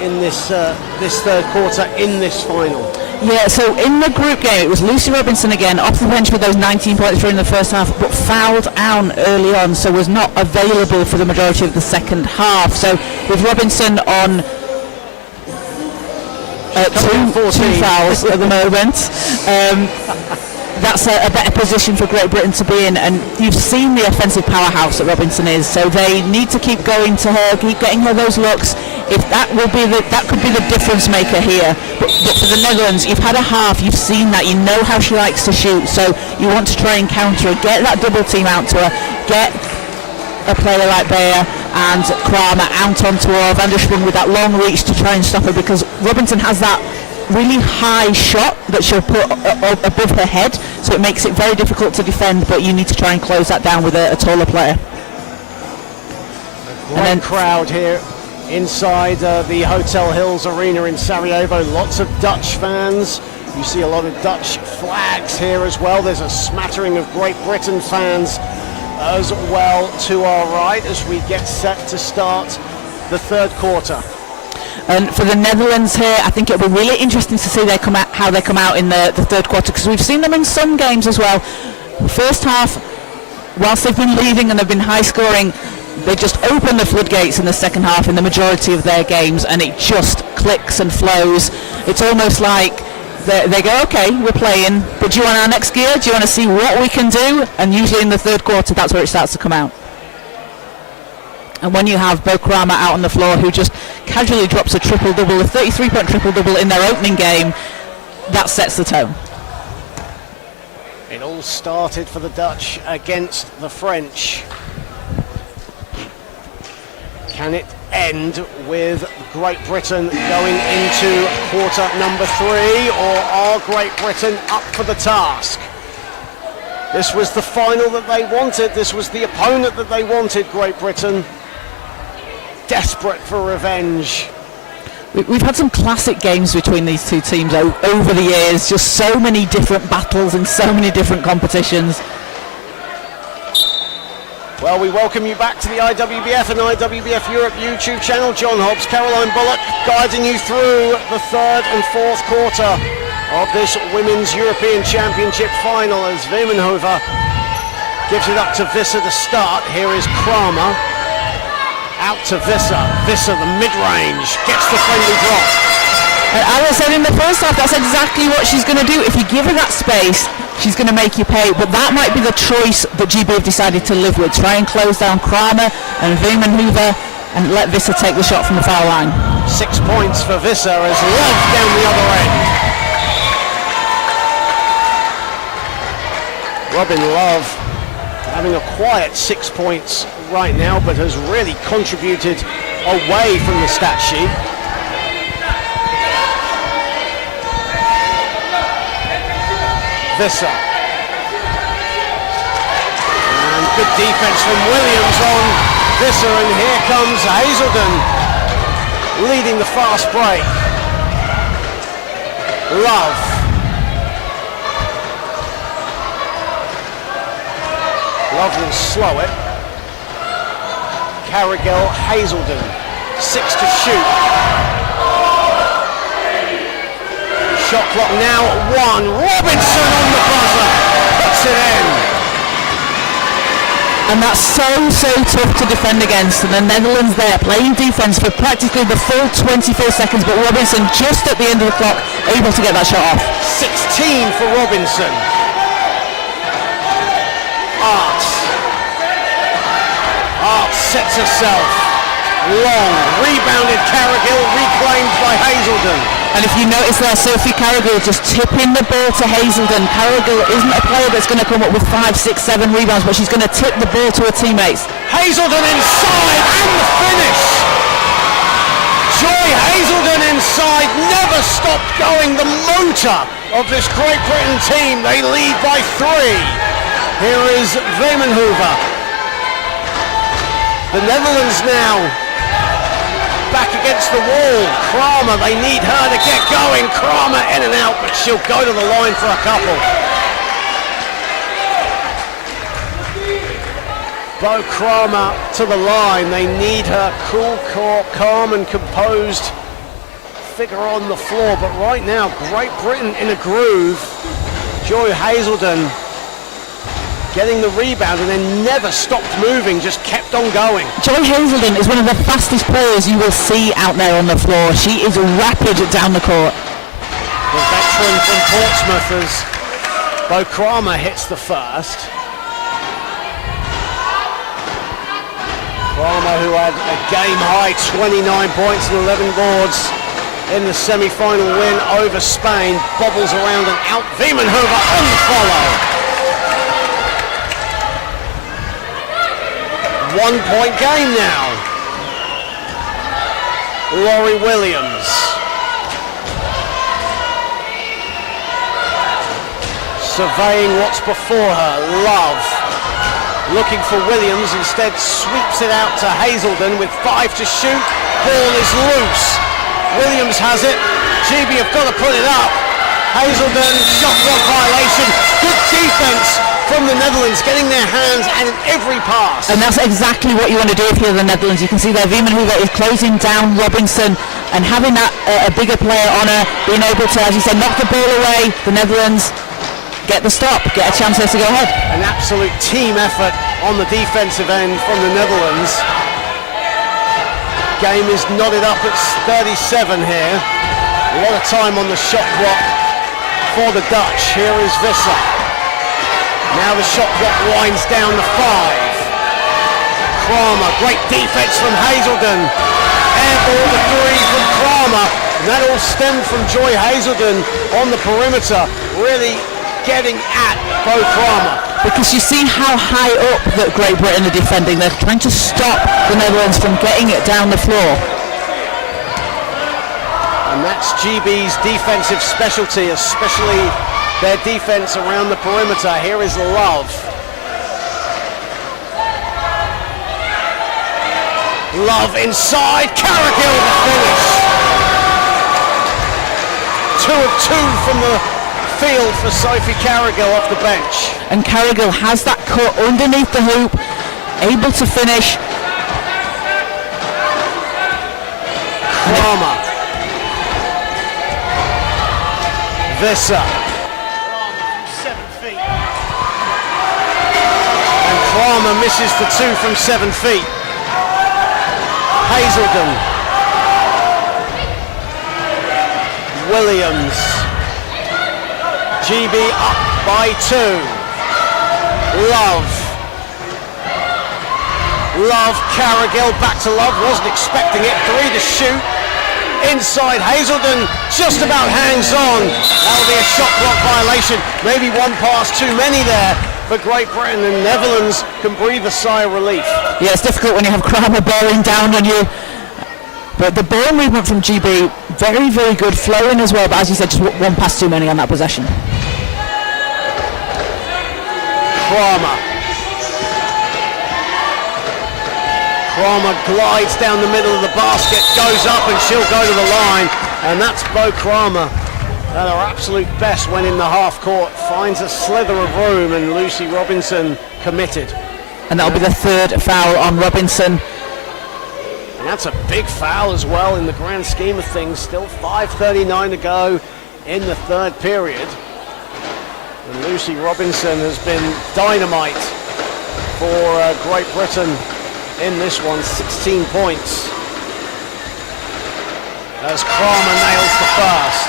in this this third quarter in this final? Yeah, so in the group game, it was Lucy Robinson again, off the bench with those 19 points during the first half, but fouled out early on, so was not available for the majority of the second half. So with Robinson on two fouls at the moment, that's a better position for Great Britain to be in, and you've seen the offensive powerhouse that Robinson is, so they need to keep going to her, keep getting her those looks. If that could be the difference maker here. But for the Netherlands, you've had a half, you've seen that, you know how she likes to shoot, so you want to try and counter her, get that double team out to her, get a player like Bayer and Kramer out onto her, Van der Sprung with that long reach to try and stop her, because Robinson has that really high shot that she'll put above her head, so it makes it very difficult to defend, but you need to try and close that down with a taller player. Great crowd here inside the Hotel Hills Arena in Sarajevo. Lots of Dutch fans. You see a lot of Dutch flags here as well. There's a smattering of Great Britain fans as well to our right as we get set to start the third quarter. And for the Netherlands here, I think it'll be really interesting to see how they come out in the third quarter, because we've seen them in some games as well. First half, whilst they've been leading and they've been high scoring, they just open the floodgates in the second half in the majority of their games, and it just clicks and flows. It's almost like they go, okay, we're playing, but do you want our next gear? Do you want to see what we can do? And usually in the third quarter, that's where it starts to come out. And when you have Bo Kramer out on the floor, who just casually drops a triple-double, a 33-point triple-double in their opening game, that sets the tone. It all started for the Dutch against the French. Can it end with Great Britain going into quarter number 3, or are Great Britain up for the task? This was the final that they wanted. This was the opponent that they wanted, Great Britain. Desperate for revenge. We've had some classic games between these two teams over the years, just so many different battles in so many different competitions. Well, we welcome you back to the IWBF and IWBF Europe YouTube channel. John Hobbs, Caroline Bullock, guiding you through the third and fourth quarter of this Women's European Championship final as Wemenhoever gives it up to Visser to start. Here is Kramer. Out to Visser. Visser, the mid-range, gets the friendly drop. As I said in the first half, that's exactly what she's going to do. If you give her that space, she's going to make you pay. But that might be the choice that GB have decided to live with. Try and close down Kramer and Wemenhoever and let Visser take the shot from the foul line. 6 points for Visser as Love down the other end. Robin Love having a quiet 6 points right now, but has really contributed away from the stat sheet. Visser. And good defense from Williams on Visser, and here comes Hazelden leading the fast break. Love. Love will slow it. Carrigal, Hazelden, 6 to shoot. Shot clock now at 1. Robinson on the buzzer, puts it in. And that's so tough to defend against. And the Netherlands there playing defense for practically the full 24 seconds, but Robinson just at the end of the clock able to get that shot off. 16 for Robinson. Art sets herself long, rebounded Carrigal, reclaimed by Hazelden. And if you notice there, Sophie Carrigal just tipping the ball to Hazelden. Carrigal isn't a player that's going to come up with 5, 6, 7 rebounds, but she's going to tip the ball to her teammates. Hazelden inside, and the finish! Joy Hazelden inside, never stopped going. The motor of this Great Britain team, they lead by 3. Here is Wemenhoever. The Netherlands now back against the wall. Kramer, they need her to get going. Kramer in and out, but she'll go to the line for a couple. Bo Kramer to the line. They need her cool, calm and composed figure on the floor, but right now, Great Britain in a groove. Joy Hazelden getting the rebound and then never stopped moving, just kept on going. Joy Hazelden is one of the fastest players you will see out there on the floor. She is rapid down the court. The veteran from Portsmouth as Bo Kramer hits the first. Kramer, who had a game-high 29 points and 11 boards in the semi-final win over Spain, bobbles around and out. Wiemenhover on the follow. 1 point game now. Laurie Williams. Surveying what's before her. Love. Looking for Williams, instead sweeps it out to Hazelden with 5 to shoot. Ball is loose. Williams has it. GB have got to put it up. Hazelden, shot clock violation. Good defense from the Netherlands, getting their hands and every pass. And that's exactly what you want to do if you're the Netherlands. You can see there Wiemenhover is closing down Robinson and having that a bigger player on her, being able to, as you said, knock the ball away. The Netherlands get the stop, get a chance there to go ahead. An absolute team effort on the defensive end from the Netherlands. Game is knotted up at 37 here. A lot of time on the shot clock for the Dutch. Here is Visser. Now the shot clock winds down to 5. Kramer, great defense from Hazelden. Airball the 3 from Kramer. And that all stemmed from Joy Hazelden on the perimeter, really getting at Bo Kramer. Because you see how high up that Great Britain are defending. They're trying to stop the Netherlands from getting it down the floor. And that's GB's defensive specialty, especially their defense around the perimeter. Here is Love. Love inside, Carrigill the finish. 2 of 2 from the field for Sophie Carrigill off the bench. And Carrigill has that cut underneath the hoop, able to finish. Kramer. Visser. And Kramer misses the 2 from 7 feet. Hazelden. Williams. GB up by 2. Love. Love, Carrigill back to Love, wasn't expecting it. 3 to shoot. Inside, Hazelden just about hangs on. That'll be a shot clock violation. Maybe one pass too many there for Great Britain, and Netherlands can breathe a sigh of relief. Yeah, it's difficult when you have Kramer bearing down on you. But the ball movement from GB, very, very good, flowing as well. But as you said, just one pass too many on that possession. Kramer. Kramer glides down the middle of the basket, goes up and she'll go to the line. And that's Bo Kramer at her absolute best when in the half court. Finds a slither of room and Lucy Robinson committed. And that'll be the 3rd foul on Robinson. And that's a big foul as well in the grand scheme of things. Still 5:39 to go in the 3rd period. And Lucy Robinson has been dynamite for Great Britain in this one, 16 points. As Kramer nails the first.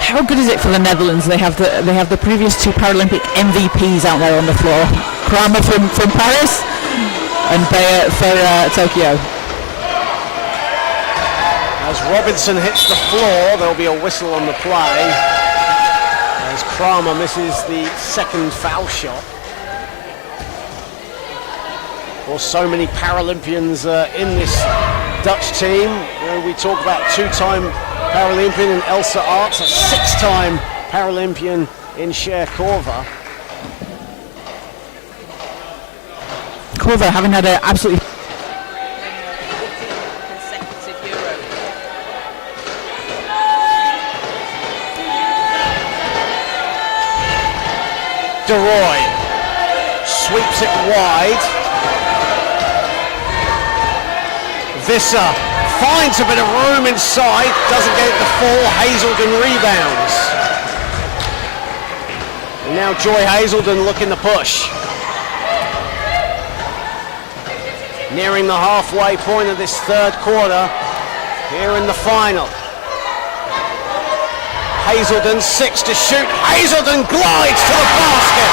How good is it for the Netherlands? They have the previous 2 Paralympic MVPs out there on the floor. Kramer from Paris and Bayer for Tokyo. As Robinson hits the floor, there'll be a whistle on the play. As Kramer misses the 2nd foul shot. Or so many Paralympians in this Dutch team. You know, we talk about 2-time Paralympian in Elsa Arts, a 6-time Paralympian in Cher Korver. Korver having had an absolutely DeRoy sweeps it wide. Visser finds a bit of room inside, doesn't get it to fall. Hazelden rebounds. And now Joy Hazelden looking to push. Nearing the halfway point of this third quarter here in the final. Hazelden, 6 to shoot. Hazelden glides to the basket.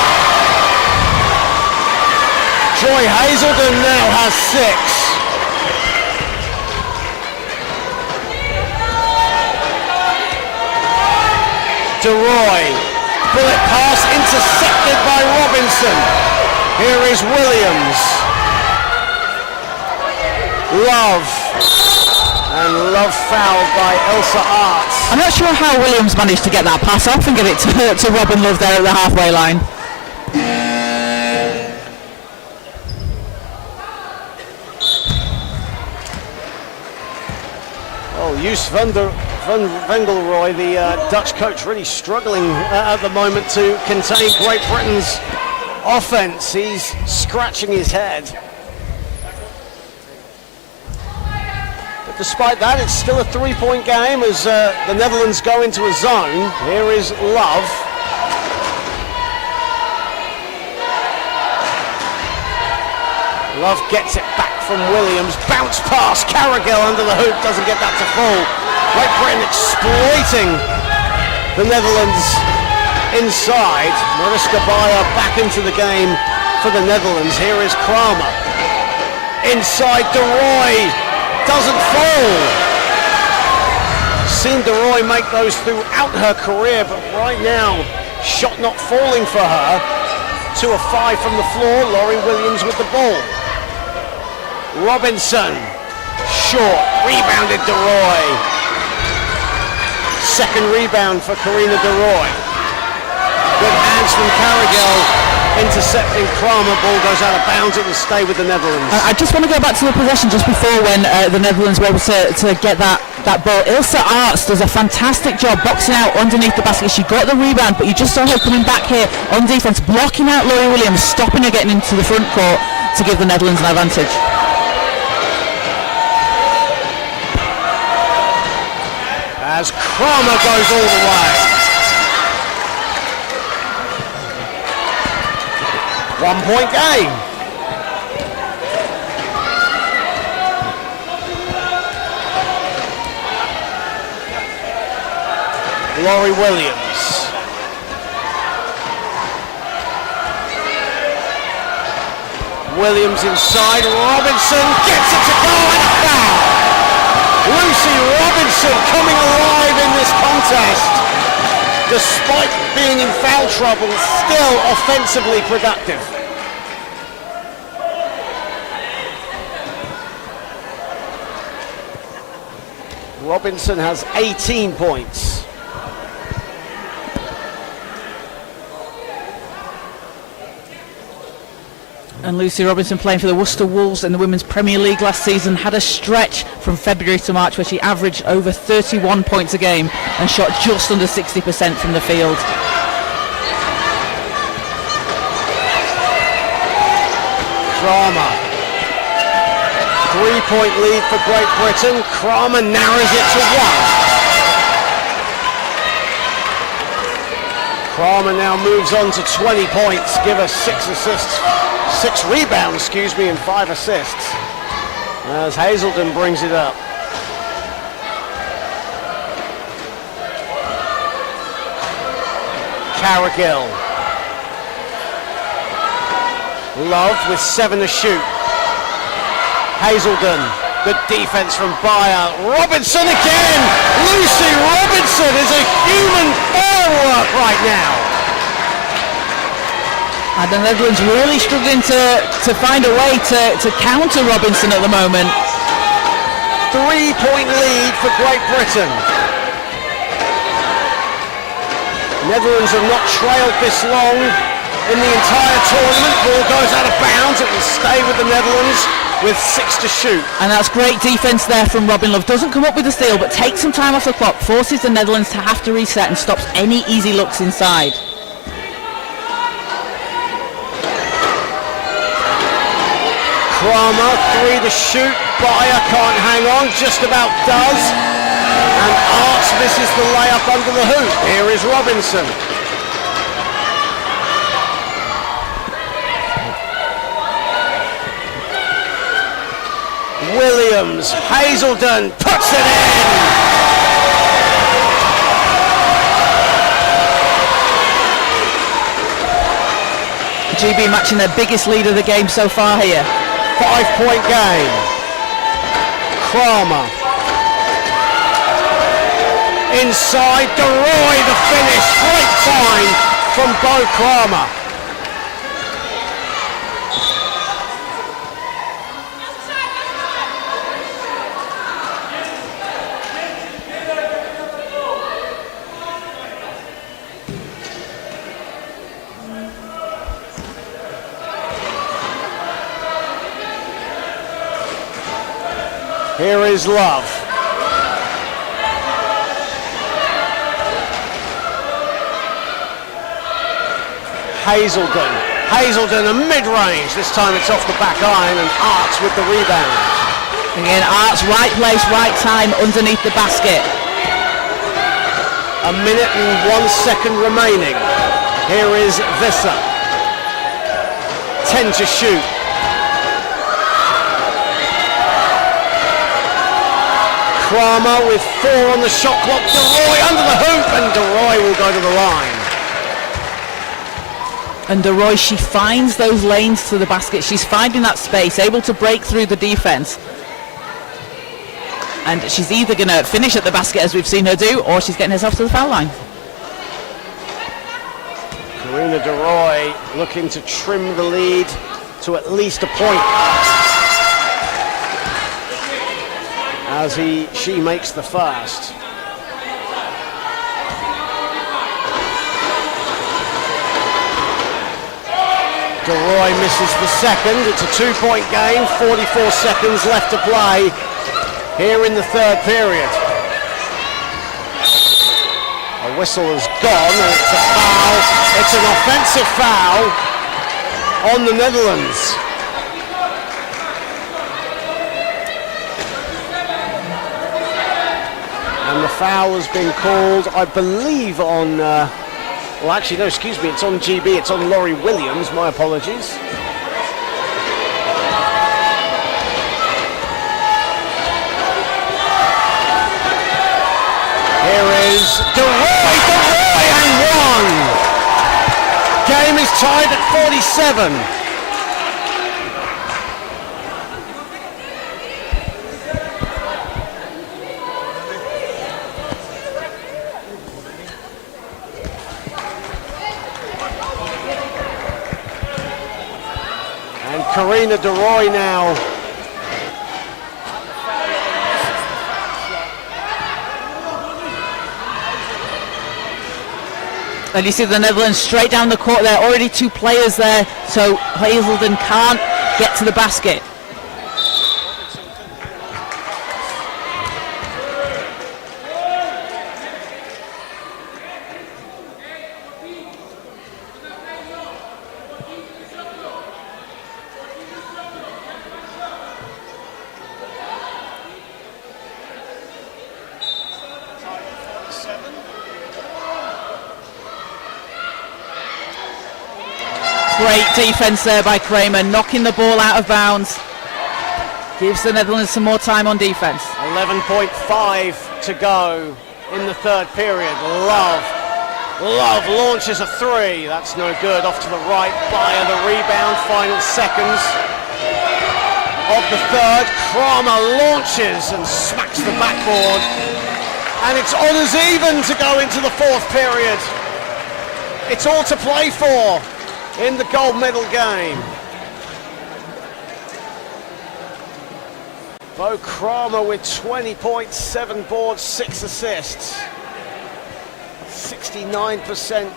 Joy Hazelden now has 6. DeRoy, bullet pass intercepted by Robinson. Here is Williams. Love. And Love fouled by Elsa Arts. I'm not sure how Williams managed to get that pass off and get it to Robin Love there at the halfway line. Oh, Joos van Vengelrooy, the Dutch coach, really struggling at the moment to contain Great Britain's offense. He's scratching his head. But despite that, it's still a three-point game as the Netherlands go into a zone. Here is Love. Love gets it back from Williams. Bounce pass, Carrigill under the hoop, doesn't get that to fall. Great Britain exploiting the Netherlands inside. Mariska Bayer back into the game for the Netherlands. Here is Kramer. Inside, DeRoy doesn't fall. Seen DeRoy make those throughout her career, but right now, shot not falling for her. 2 of 5 from the floor. Laurie Williams with the ball. Robinson, short, rebounded DeRoy. Second rebound for Karina DeRoy. Good hands from Carrigill, intercepting Kramer. Ball goes out of bounds. It will stay with the Netherlands. I just want to go back to the possession just before when the Netherlands were able to get that ball. Ilse Arts does a fantastic job boxing out underneath the basket. She got the rebound, but you just saw her coming back here on defense, blocking out Laurie Williams, stopping her getting into the front court to give the Netherlands an advantage. As Kramer goes all the way. 1 point game. Laurie Williams. Williams inside. Robinson gets it to go and a foul. Lucy Robinson coming alive in this contest. Despite being in foul trouble, still offensively productive. Robinson has 18 points. And Lucy Robinson, playing for the Worcester Wolves in the Women's Premier League last season, had a stretch from February to March where she averaged over 31 points a game and shot just under 60% from the field. Kramer. 3-point lead for Great Britain. Kramer narrows it to 1. Kramer now moves on to 20 points, give us 6 rebounds, and 5 assists. As Hazelden brings it up. Carrigill. Love with 7 to shoot. Hazelden, good defense from Bayer. Robinson again! Lucy Robinson is a human firework right now. And the Netherlands really struggling to find a way to counter Robinson at the moment. 3-point lead for Great Britain. Netherlands have not trailed this long in the entire tournament. Ball goes out of bounds. It will stay with the Netherlands with 6 to shoot. And that's great defense there from Robin Love. Doesn't come up with the steal, but takes some time off the clock, forces the Netherlands to have to reset and stops any easy looks inside. Kramer, 3 to shoot. Bayer can't hang on, just about does. And Arts misses the layup under the hoop. Here is Robinson. Williams, Hazelden puts it in. GB matching their biggest lead of the game so far here. 5-point game. Kramer. Inside, DeRoy the finish. Great find from Bo Kramer. Here is Love. Hazelden a mid-range. This time it's off the back iron and Arts with the rebound. Again, Arts, right place, right time underneath the basket. A minute and 1 second remaining. Here is Visser. 10 to shoot. Kramer with 4 on the shot clock. DeRoy under the hoop, and DeRoy will go to the line. And DeRoy, she finds those lanes to the basket. She's finding that space, able to break through the defense. And she's either going to finish at the basket, as we've seen her do, or she's getting herself to the foul line. Karina DeRoy looking to trim the lead to at least a point. As she makes the first. DeRoy misses the second. It's a 2-point game, 44 seconds left to play here in the third period. A whistle has gone and it's a foul. It's an offensive foul on the Netherlands. And the foul has been called, I believe, on, well actually no, excuse me, it's on GB, it's on Laurie Williams, my apologies. Here is DeRoy and 1! Game is tied at 47. Karina DeRoy now. And you see the Netherlands straight down the court there, already 2 players there, so Hazelden can't get to the basket. Great defense there by Kramer, knocking the ball out of bounds. Gives the Netherlands some more time on defense. 11.5 to go in the third period. Love launches a 3. That's no good. Off to the right. Bayer the rebound. Final seconds of the third. Kramer launches and smacks the backboard. And it's honours even to go into the fourth period. It's all to play for in the gold medal game. Bo Kramer with 20 points, 7 boards, 6 assists. 69%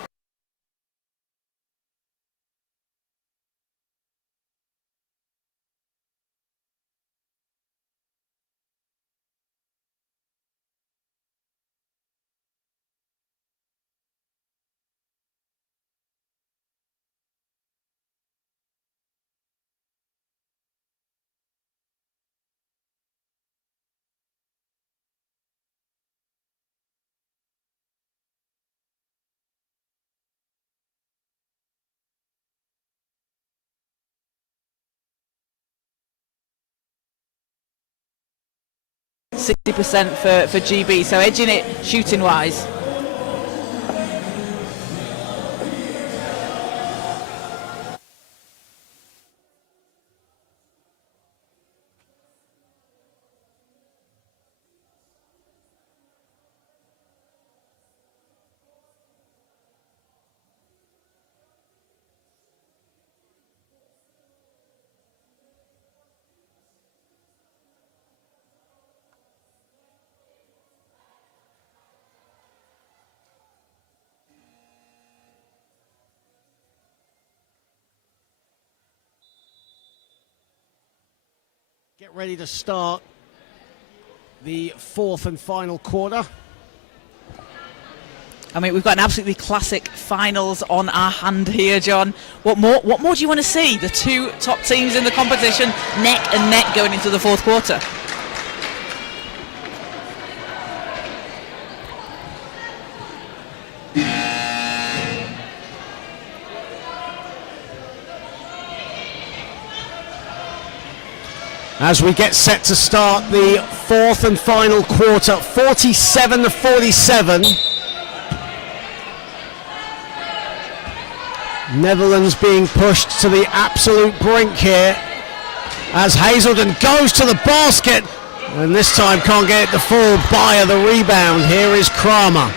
60% for GB, so edging it shooting wise. Get ready to start the fourth and final quarter. I mean, we've got an absolutely classic finals on our hand here, John. What more do you want to see? The two top teams in the competition, neck and neck going into the fourth quarter. As we get set to start the fourth and final quarter, 47-47. Netherlands being pushed to the absolute brink here as Hazelden goes to the basket and this time can't get it to fall. Beyer the rebound. Here is Kramer.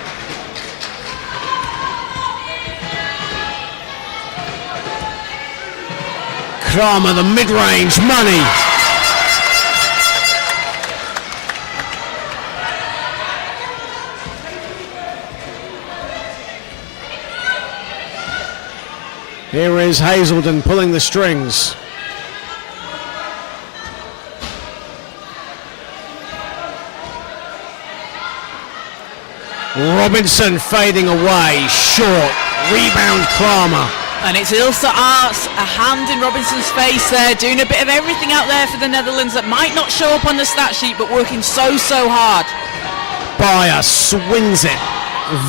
Kramer the mid-range money. Here is Hazelden pulling the strings. Robinson fading away, short, rebound Kramer. And it's Ilse Arts, a hand in Robinson's face there, doing a bit of everything out there for the Netherlands that might not show up on the stat sheet, but working so hard. Beyer swings it,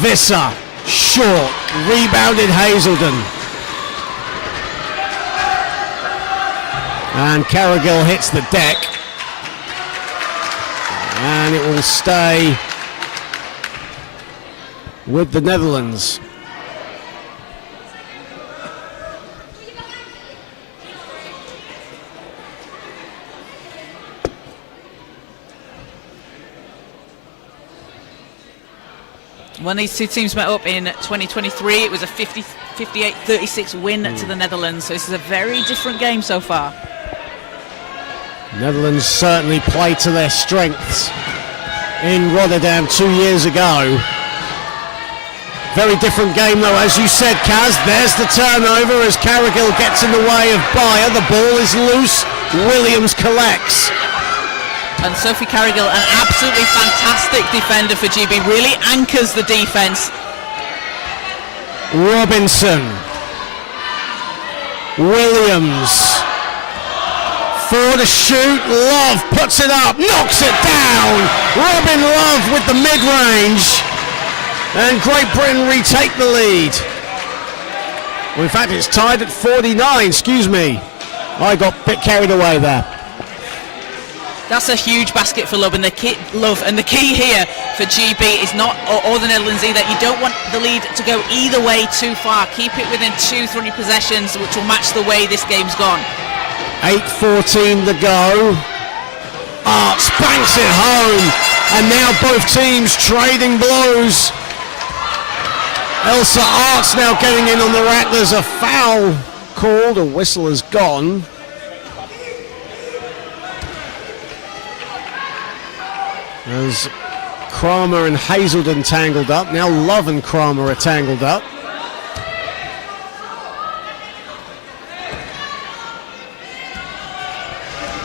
Visser, short, rebounded Hazelden. And Carrigill hits the deck. And it will stay with the Netherlands. When these two teams met up in 2023, it was a 58-36 win to the Netherlands. So this is a very different game so far. Netherlands certainly play to their strengths in Rotterdam 2 years ago. Very different game though, as you said, Kaz. There's the turnover as Carrigill gets in the way of Beyer. The ball is loose. Williams collects. And Sophie Carrigill, an absolutely fantastic defender for GB, really anchors the defense. Robinson. Williams. For the shoot, Love puts it up, knocks it down. Robin Love with the mid-range. And Great Britain retake the lead. Well, in fact, it's tied at 49, excuse me. I got a bit carried away there. That's a huge basket for Love, and the key here for GB is not, or the Netherlands either, you don't want the lead to go either way too far. Keep it within 2-3 possessions, which will match the way this game's gone. 8:14 to go. Arts banks it home, and now both teams trading blows. Elsa Arts now getting in on the rack. There's a foul called, a whistle has gone. As Kramer and Hazelden tangled up. Now Love and Kramer are tangled up.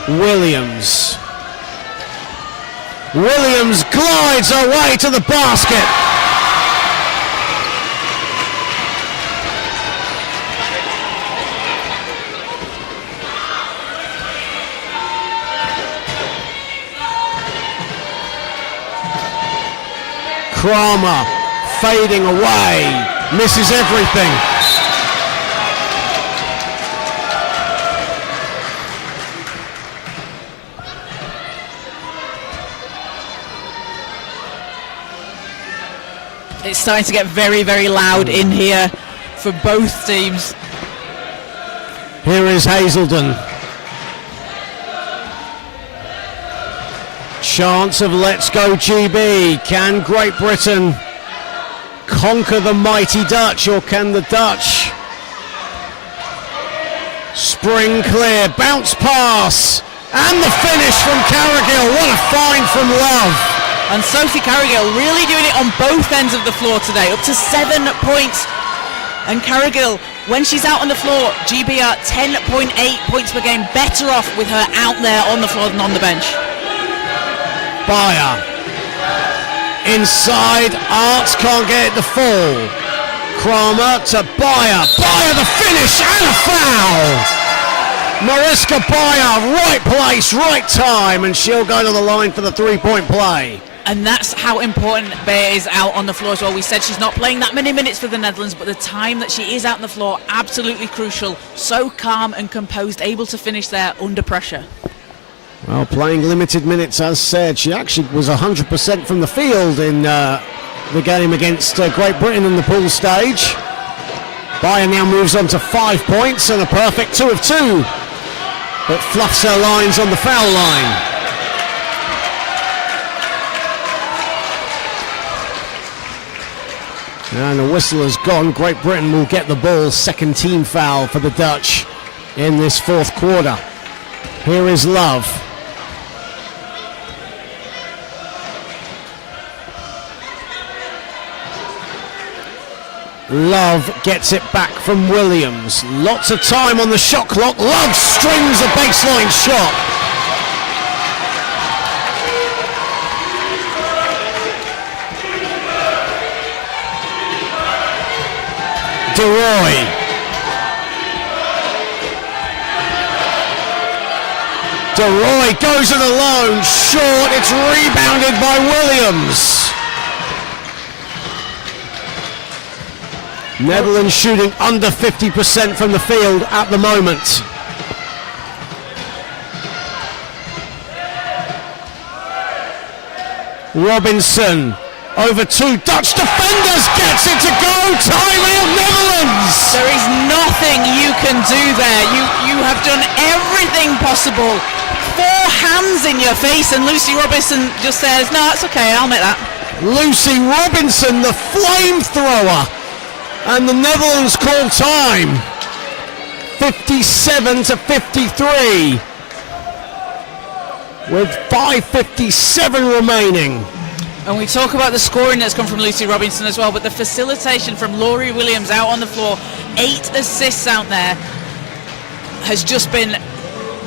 Williams glides away to the basket. Kramer fading away, misses everything. It's starting to get very, very loud in here for both teams. Here is Hazelden. Chance of Let's Go GB. Can Great Britain conquer the mighty Dutch, or can the Dutch spring clear? Bounce pass, and the finish from Carrigill. What a find from Love. And Sophie Carrigill really doing it on both ends of the floor today, up to 7 points. And Carrigill, when she's out on the floor, GB are 10.8 points per game better off with her out there on the floor than on the bench. Beyer. Inside, Arts can't get it to fall. Kramer to Beyer. Beyer the finish and a foul. Mariska Beyer, right place, right time, and she'll go to the line for the 3-point play. And that's how important Beyer is out on the floor as well. We said she's not playing that many minutes for the Netherlands, but the time that she is out on the floor, absolutely crucial. So calm and composed, able to finish there under pressure. Well, playing limited minutes, as said. She actually was 100% from the field in the game against Great Britain in the pool stage. Beyer now moves on to 5 points and a perfect 2 of 2, but fluffs her lines on the foul line. And the whistle has gone. Great Britain will get the ball. Second team foul for the Dutch in this fourth quarter. Here is Love. Love gets it back from Williams. Lots of time on the shot clock. Love strings a baseline shot. DeRoy. DeRoy goes it alone. Short. It's rebounded by Williams. Netherlands shooting under 50% from the field at the moment. Robinson over 2 Dutch defenders, gets it to go. Timeout Netherlands. There is nothing you can do there. You have done everything possible. 4 hands in your face, and Lucy Robinson just says, "No, it's okay. I'll make that." Lucy Robinson, the flamethrower. And the Netherlands call time. 57-53. With 5:57 remaining. And we talk about the scoring that's come from Lucy Robinson as well, but the facilitation from Laurie Williams out on the floor, 8 assists out there, has just been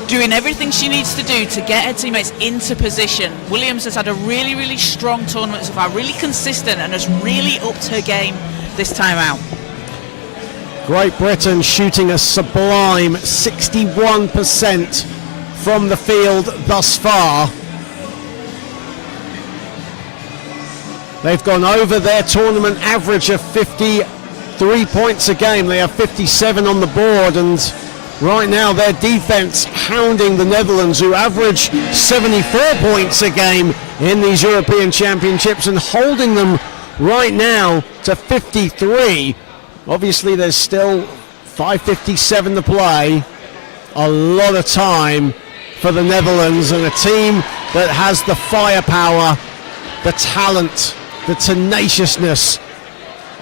doing everything she needs to do to get her teammates into position. Williams has had a really, really strong tournament so far, really consistent, and has really upped her game this time out. Great Britain shooting a sublime 61% from the field thus far. They've gone over their tournament average of 53 points a game. They have 57 on the board, and right now their defense hounding the Netherlands, who average 74 points a game in these European Championships, and holding them right now to 53. Obviously there's still 5:57 to play. A lot of time for the Netherlands, and a team that has the firepower, the talent, the tenaciousness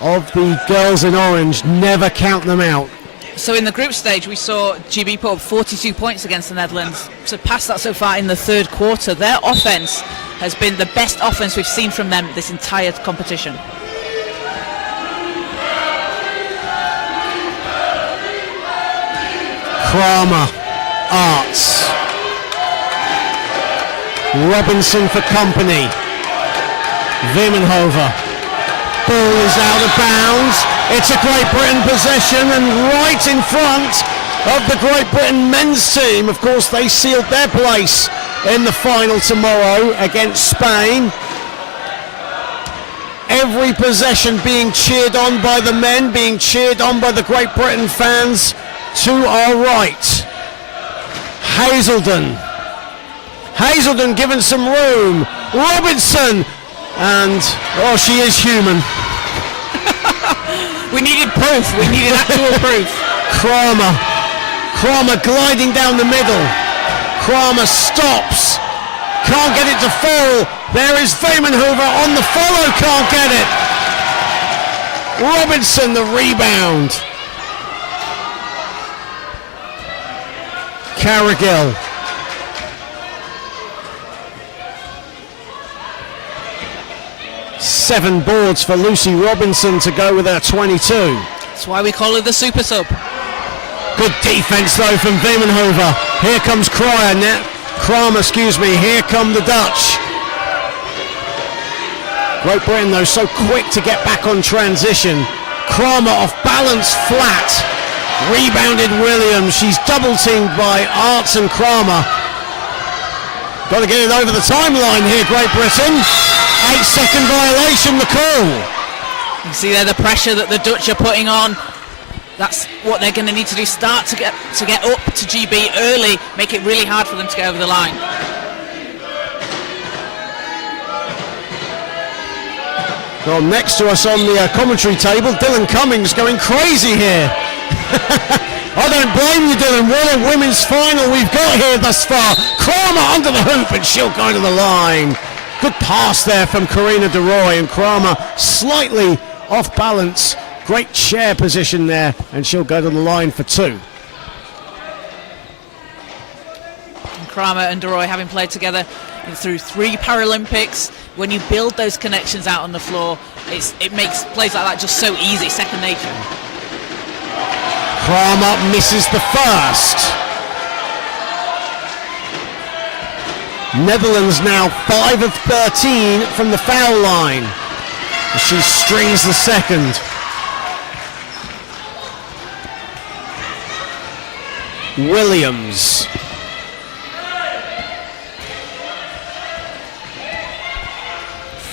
of the girls in orange. Never count them out. So in the group stage, we saw GB put up 42 points against the Netherlands, surpassed that so far in the third quarter. Their offense has been the best offense we've seen from them this entire competition. Kramer, Arts, Robinson for company, Wimmenhover. Ball is out of bounds. It's a Great Britain possession, and right in front of the Great Britain men's team. Of course, they sealed their place in the final tomorrow against Spain. Every possession being cheered on by the men, being cheered on by the Great Britain fans to our right. Hazelden given some room. Robinson, and oh, she is human. We needed proof. We needed actual proof. Kramer gliding down the middle. Kramer stops. Can't get it to fall. There is Vamenhoover on the follow. Can't get it. Robinson the rebound. Carrigill. Seven boards for Lucy Robinson to go with her 22. That's why we call her the super sub. Good defense though from Vamenhoover. Here comes Kramer, here come the Dutch. Great Britain though so quick to get back on transition. Kramer off balance flat. Rebounded Williams. She's double teamed by Arts and Kramer. Got to get it over the timeline here, Great Britain. 8-second violation, the call. You see there the pressure that the Dutch are putting on. That's what they're going to need to do. Start to get up to GB early. Make it really hard for them to get over the line. Well, next to us on the commentary table, Dylan Cummings going crazy here. I don't blame you, Dylan. What a women's final we've got here thus far. Kramer under the hoop and she'll go to the line. Good pass there from Karina de Roy, and Kramer slightly off balance. Great chair position there, and she'll go to the line for two. And Kramer and de Roy having played together through 3 Paralympics. When you build those connections out on the floor, it makes plays like that just so easy, second nature. Kramer misses the first. Netherlands now 5 of 13 from the foul line. She strings the second. Williams.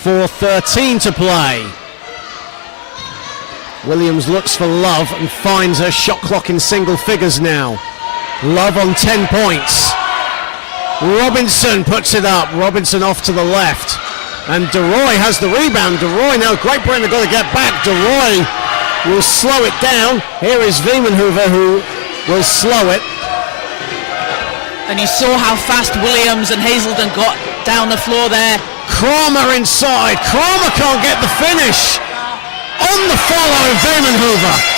.4:13 to play. Williams looks for Love and finds her shot clock in single figures now. Love on 10 points. Robinson puts it up. Robinson off to the left. And de Roy has the rebound. De Roy now, Great Britain have got to get back. De Roy will slow it down. Here is Vamenhoover who will slow it. And you saw how fast Williams and Hazelden got down the floor there. Kramer inside. Kramer can't get the finish. On the follow, Vamenhoover.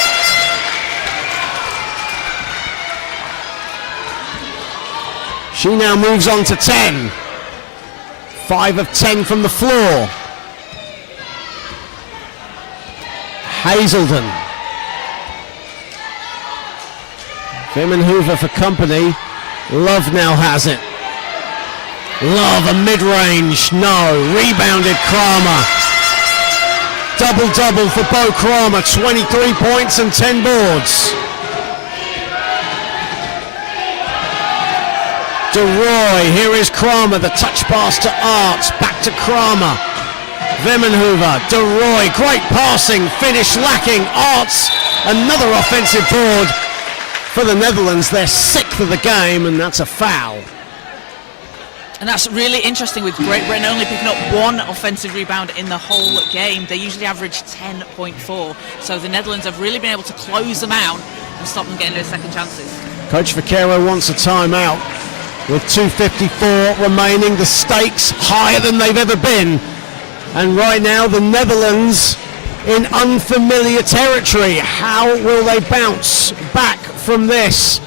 She now moves on to 10. 5 of 10 from the floor. Hazelden. Vamenhoover for company. Love now has it. Love a mid-range. No. Rebounded Kramer. Double-double for Bo Kramer. 23 points and 10 boards. De Roy, here is Kramer, the touch pass to Arts, back to Kramer. Vamenhoover, De Roy, great passing, finish lacking. Arts, another offensive board for the Netherlands, their 6th of the game, and that's a foul. And that's really interesting with Great Britain only picking up 1 offensive rebound in the whole game. They usually average 10.4, so the Netherlands have really been able to close them out and stop them getting their second chances. Coach Vaquero wants a timeout. With 2:54 remaining, the stakes higher than they've ever been. And right now, the Netherlands in unfamiliar territory. How will they bounce back from this?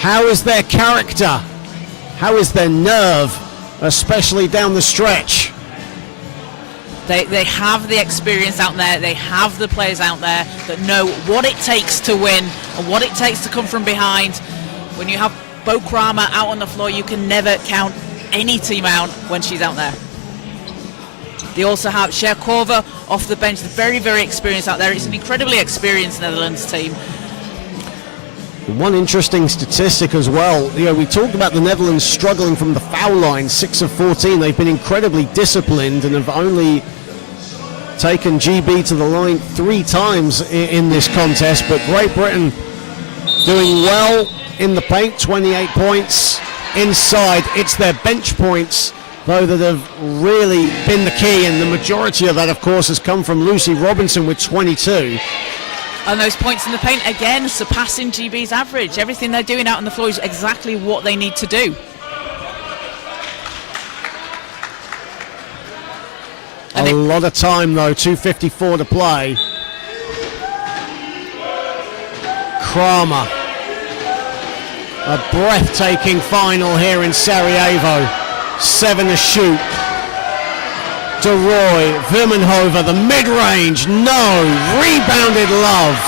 How is their character? How is their nerve, especially down the stretch? They have the experience out there. They have the players out there that know what it takes to win and what it takes to come from behind. When you have Bo Kramer out on the floor, you can never count any team out when she's out there. They also have Sherkova off the bench, very, very experienced out there. It's an incredibly experienced Netherlands team. One interesting statistic as well, we talked about the Netherlands struggling from the foul line, 6 of 14. They've been incredibly disciplined and have only taken GB to the line 3 times in this contest, but Great Britain doing well in the paint, 28 points. Inside, it's their bench points, though, that have really been the key, and the majority of that, of course, has come from Lucy Robinson with 22. And those points in the paint, again, surpassing GB's average. Everything they're doing out on the floor is exactly what they need to do. A lot of time, though, 2:54 to play. Kramer. A breathtaking final here in Sarajevo. 7 to shoot. DeRoy, Vimmenhover, the mid-range, no, rebounded Love.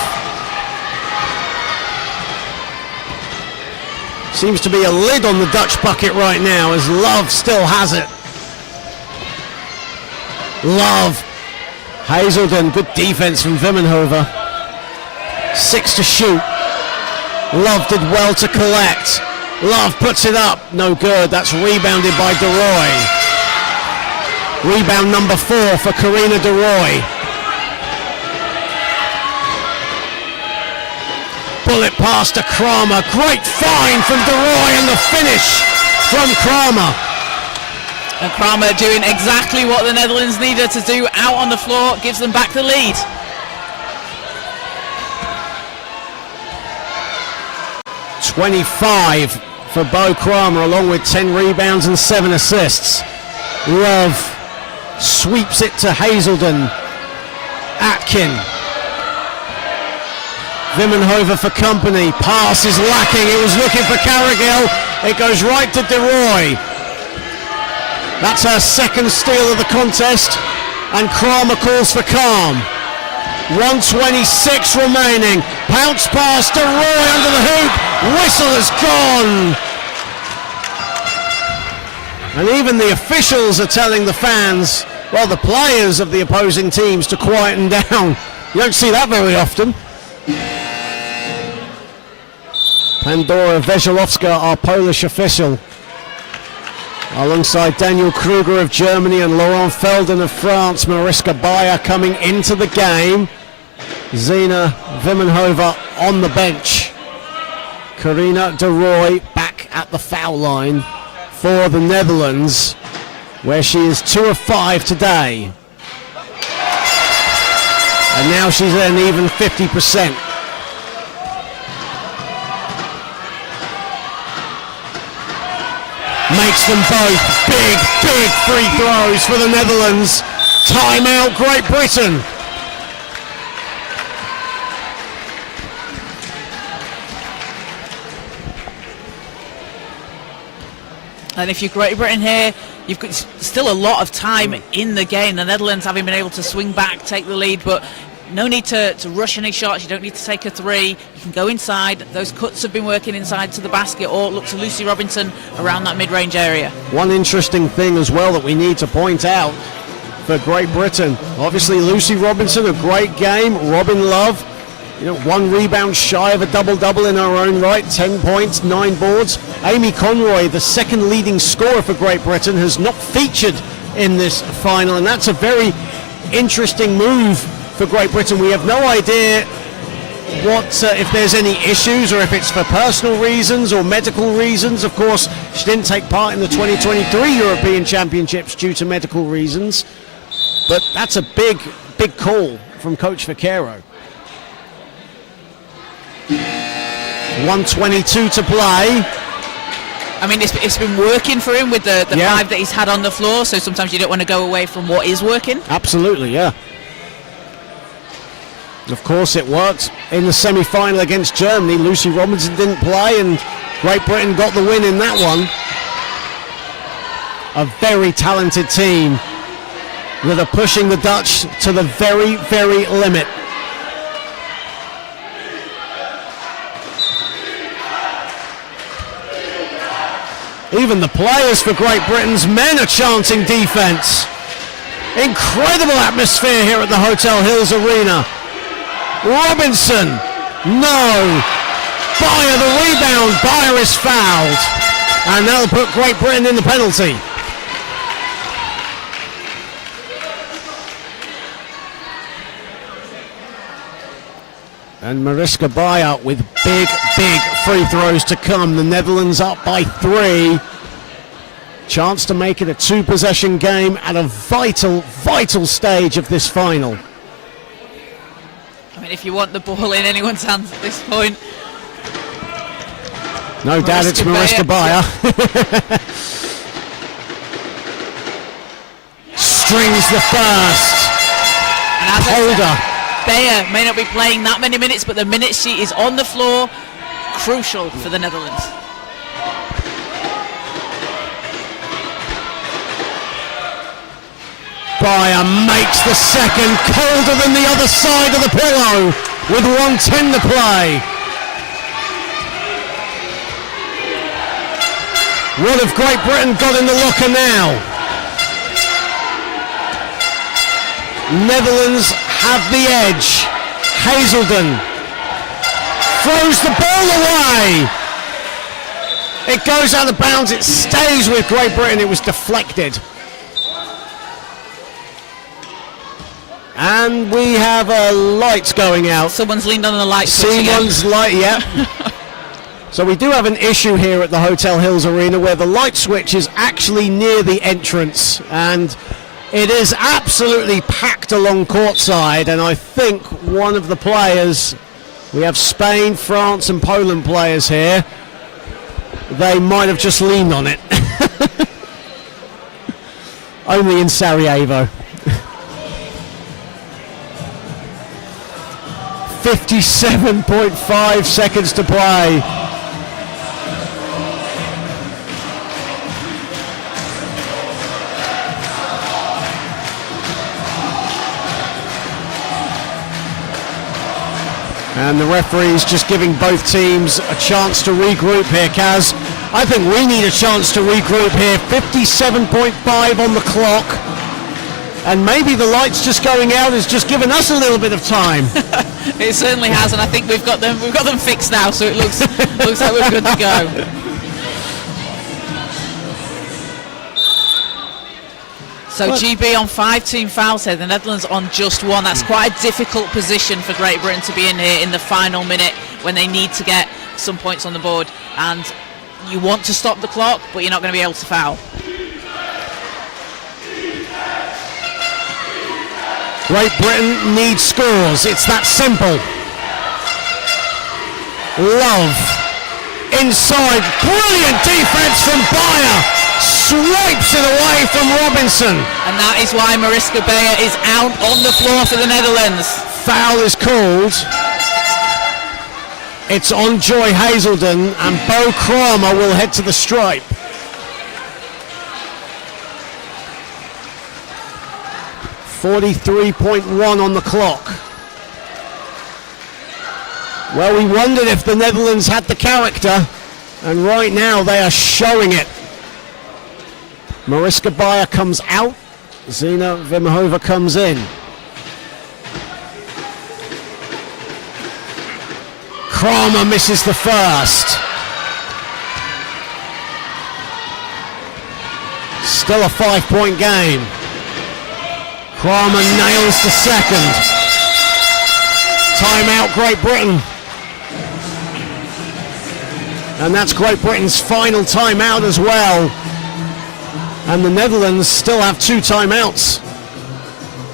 Seems to be a lid on the Dutch bucket right now as Love still has it. Love, Hazelden, good defense from Vimmenhover. 6 to shoot. Love did well to collect. Love puts it up, no good, that's rebounded by DeRoy. Rebound number 4 for Karina DeRoy. Bullet pass to Kramer. Great find from DeRoy and the finish from Kramer. And Kramer doing exactly what the Netherlands needed to do out on the floor, gives them back the lead. .25 for Bo Kramer, along with 10 rebounds and 7 assists. Love sweeps it to Hazelden. Atkin. Vimmenhover for company. Pass is lacking. It was looking for Carrigill. It goes right to DeRoy. That's her second steal of the contest. And Kramer calls for calm. 1:26 remaining. Pounce pass to Roy under the hoop. Whistle is gone. And even the officials are telling the fans, well, the players of the opposing teams, to quieten down. You don't see that very often. Pandora Veselovska, our Polish official, alongside Daniel Kruger of Germany and Laurent Felden of France. Mariska Bayer coming into the game. Zina Vimmenhover on the bench. Karina DeRoy back at the foul line for the Netherlands, where she is 2 of 5 today. And now she's at an even 50%. Makes them both big free throws for the Netherlands. Timeout, Great Britain. And if you're Great Britain here, you've got still a lot of time in the game. The Netherlands having been able to swing back, take the lead, but no need to rush any shots. You don't need to take a 3. You can go inside. Those cuts have been working inside to the basket, or look to Lucy Robinson around that mid-range area. One interesting thing as well that we need to point out for Great Britain. Obviously, Lucy Robinson, a great game. Robin Love, 1 rebound shy of a double-double in her own right. 10 points, 9 boards. Amy Conroy, the second leading scorer for Great Britain, has not featured in this final, and that's a very interesting move for Great Britain. We have no idea what if there's any issues, or if it's for personal reasons or medical reasons. Of course, she didn't take part in the 2023 European Championships due to medical reasons, but that's a big call from Coach Vaquero. 1:22 to play. I mean, it's been working for him with the 5 that he's had on the floor, so sometimes you don't want to go away from what is working. Absolutely, yeah. Of course, it worked in the semi-final against Germany. Lucy Robinson didn't play, and Great Britain got the win in that one. A very talented team that are pushing the Dutch to the very limit. Even the players for Great Britain's men are chanting defense. Incredible atmosphere here at the Hotel Hills Arena. Robinson, no. Bayer the rebound. Bayer is fouled, and that'll put Great Britain in the penalty. And Mariska Bayer with big free throws to come. The Netherlands up by 3. Chance to make it a 2-possession game at a vital stage of this final. I mean, if you want the ball in anyone's hands at this point. No doubt it's Mariska Beyer. Strings the first. And as Holder. Beyer may not be playing that many minutes, but the minutes she is on the floor, crucial for the Netherlands. Beyer makes the second, colder than the other side of the pillow, with 1:10 to play. What have Great Britain got in the locker now? Netherlands have the edge. Hazelden throws the ball away. It goes out of bounds. It stays with Great Britain. It was deflected. And we have a light going out. Someone's leaned on the light switch again. Someone's light, yeah. So we do have an issue here at the Hotel Hills Arena where the light switch is actually near the entrance, and it is absolutely packed along courtside, and I think one of the players, we have Spain, France and Poland players here, they might have just leaned on it. Only in Sarajevo. 57.5 seconds to play. And the referee's just giving both teams a chance to regroup here, Kaz. I think we need a chance to regroup here. 57.5 on the clock. And maybe the lights just going out has just given us a little bit of time. It certainly has, and I think we've got them fixed now, so it looks like we're good to go. So GB on 5 team fouls here, the Netherlands on just 1. That's quite a difficult position for Great Britain to be in here in the final minute when they need to get some points on the board. And you want to stop the clock, but you're not going to be able to foul. Great Britain needs scores. It's that simple. Love. Inside. Brilliant defense from Beyer. Swipes it away from Robinson. And that is why Mariska Beyer is out on the floor for the Netherlands. Foul is called. It's on Joy Hazelden, and Bo Kramer will head to the stripe. .1 on the clock. Well, we wondered if the Netherlands had the character, and right now they are showing it. Mariska Beyer comes out, Zina Vimhova comes in. Kramer misses the first. Still a 5-point game. Kramer nails the second. Timeout, Great Britain. And that's Great Britain's final timeout as well. And the Netherlands still have 2 timeouts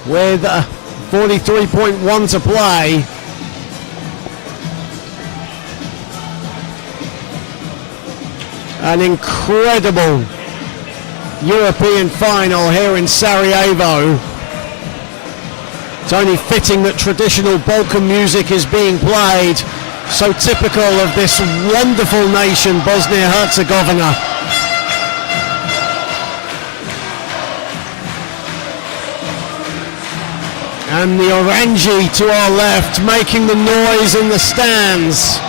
with 43.1 to play. An incredible European final here in Sarajevo. It's only fitting that traditional Balkan music is being played, so typical of this wonderful nation, Bosnia-Herzegovina. And the Orangi to our left making the noise in the stands.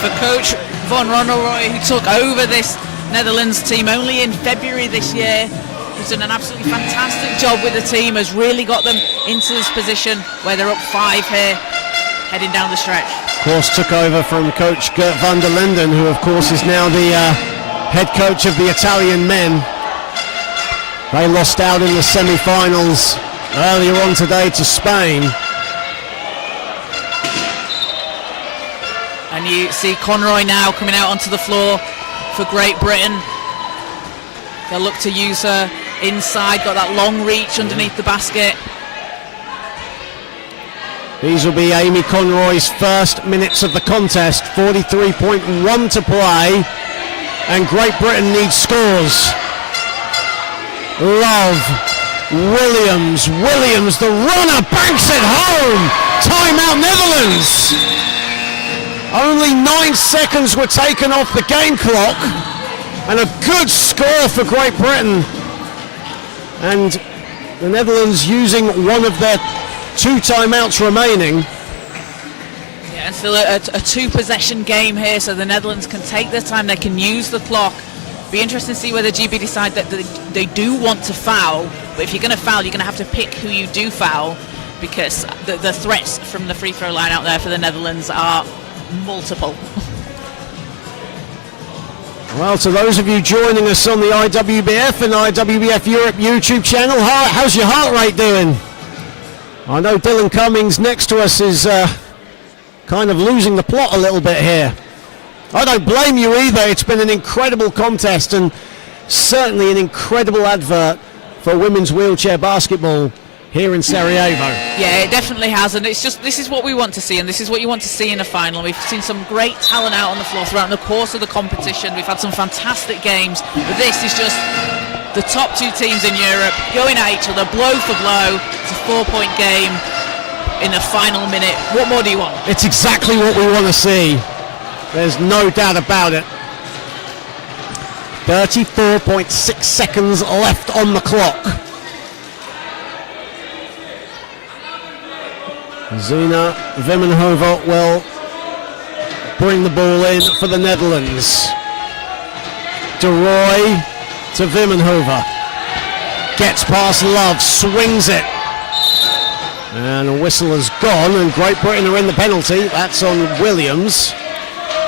For Coach Van Rondelrooy, who took over this Netherlands team only in February this year, he's done an absolutely fantastic job with the team, has really got them into this position where they're up 5 here, heading down the stretch. Of course, took over from Coach Gert van der Linden, who of course is now the head coach of the Italian men. They lost out in the semi-finals earlier on today to Spain. And you see Conroy now coming out onto the floor for Great Britain. They'll look to use her inside, got that long reach underneath the basket. These will be Amy Conroy's first minutes of the contest. 43.1 to play, and Great Britain needs scores. Love, Williams, the runner banks it home. Timeout Netherlands. Only 9 seconds were taken off the game clock, and a good score for Great Britain. And the Netherlands using one of their 2 timeouts remaining. Yeah, and still a 2-possession game here, so the Netherlands can take their time, they can use the clock. Be interesting to see whether GB decide that they do want to foul, but if you're going to foul, you're going to have to pick who you do foul, because the threats from the free throw line out there for the Netherlands are multiple. Well, to those of you joining us on the IWBF and IWBF Europe YouTube channel, how's your heart rate doing? I know Dylan Cummings next to us is kind of losing the plot a little bit here. I don't blame you either. It's been an incredible contest and certainly an incredible advert for women's wheelchair basketball here in Sarajevo. Yeah, it definitely has, and it's just, this is what we want to see, and this is what you want to see in a final. We've seen some great talent out on the floor throughout the course of the competition. We've had some fantastic games, but this is just the top 2 teams in Europe going at each other, blow for blow. It's a 4-point game in the final minute. What more do you want? It's exactly what we want to see. There's no doubt about it. 34.6 seconds left on the clock. Zina Vimmenhova will bring the ball in for the Netherlands. De Roy to Vimmenhova. Gets past Love, swings it. And a whistle has gone, and Great Britain are in the penalty. That's on Williams.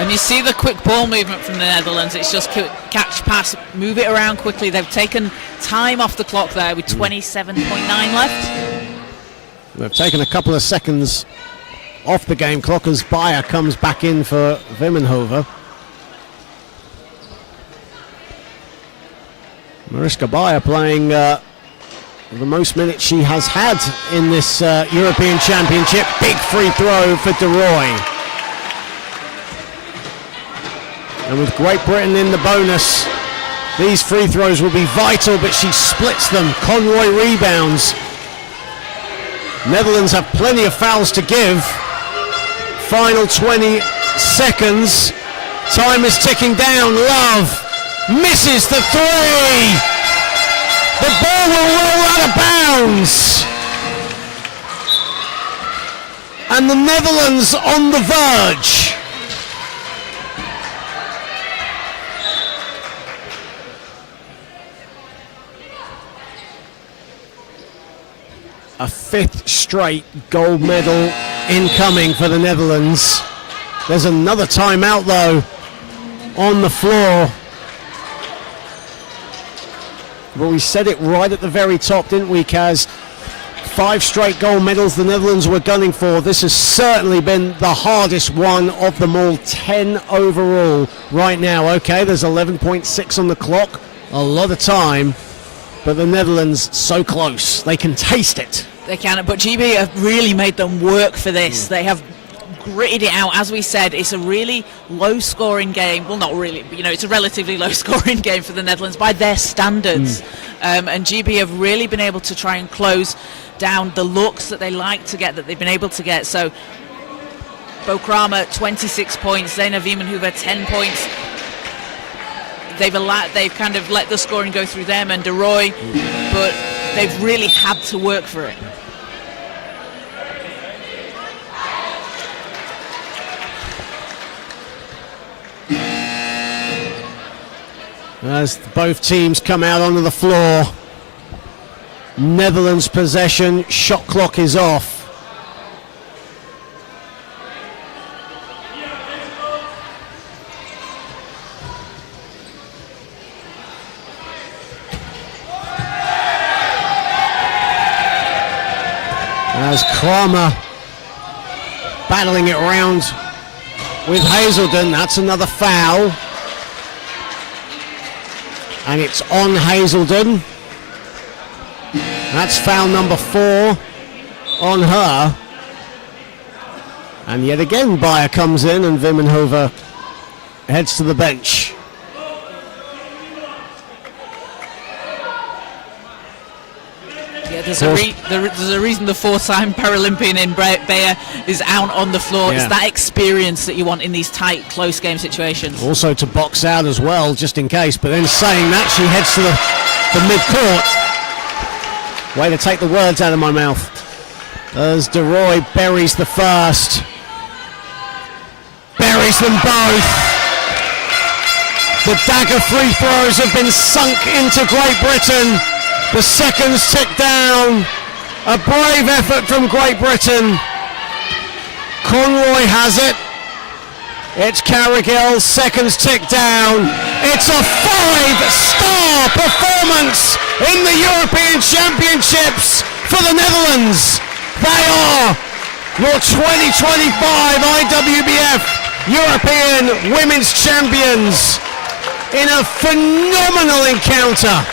And you see the quick ball movement from the Netherlands. It's just catch, pass, move it around quickly. They've taken time off the clock there with 27.9 left. They've taken a couple of seconds off the game clock as Bayer comes back in for Vimmenhova. Mariska Bayer playing the most minutes she has had in this European Championship. Big free throw for De Roy. And with Great Britain in the bonus, these free throws will be vital, but she splits them. Conroy rebounds. Netherlands have plenty of fouls to give. Final 20 seconds. Time is ticking down. Love misses the 3. The ball will roll out of bounds. And the Netherlands on the verge. A 5th straight gold medal incoming for the Netherlands. There's another timeout though on the floor. But we said it right at the very top, didn't we, Kaz? 5 straight gold medals the Netherlands were gunning for. This has certainly been the hardest one of them all. 10 overall right now. Okay, there's 11.6 on the clock. A lot of time. But the Netherlands so close. They can taste it. They can, but GB have really made them work for this. They have gritted it out. As we said, it's a really low-scoring game. Well, not really, but, it's a relatively low-scoring game for the Netherlands by their standards. And GB have really been able to try and close down the looks that they like to get, that they've been able to get. So, Bo Kramer, 26 points. Zena Vimmenhova, 10 points. They've kind of let the scoring go through them and De Roy, but they've really had to work for it. As both teams come out onto the floor, Netherlands possession, shot clock is off. As Kramer battling it around with Hazelden. That's another foul. And it's on Hazelden. That's foul number 4 on her. And yet again, Bayer comes in and Vimmenhoven heads to the bench. Yeah, there's a reason the four-time Paralympian in Bayer is out on the floor. Yeah. It's that experience that you want in these tight, close game situations. Also to box out as well, just in case. But then saying that, she heads to the mid-court. Way to take the words out of my mouth. As DeRoy buries the first. Buries them both. The dagger free throws have been sunk into Great Britain. The seconds tick down. A brave effort from Great Britain. Conroy has it. It's Carrigill. Seconds tick down. It's a 5-star performance in the European Championships for the Netherlands. They are your 2025 IWBF European Women's Champions in a phenomenal encounter.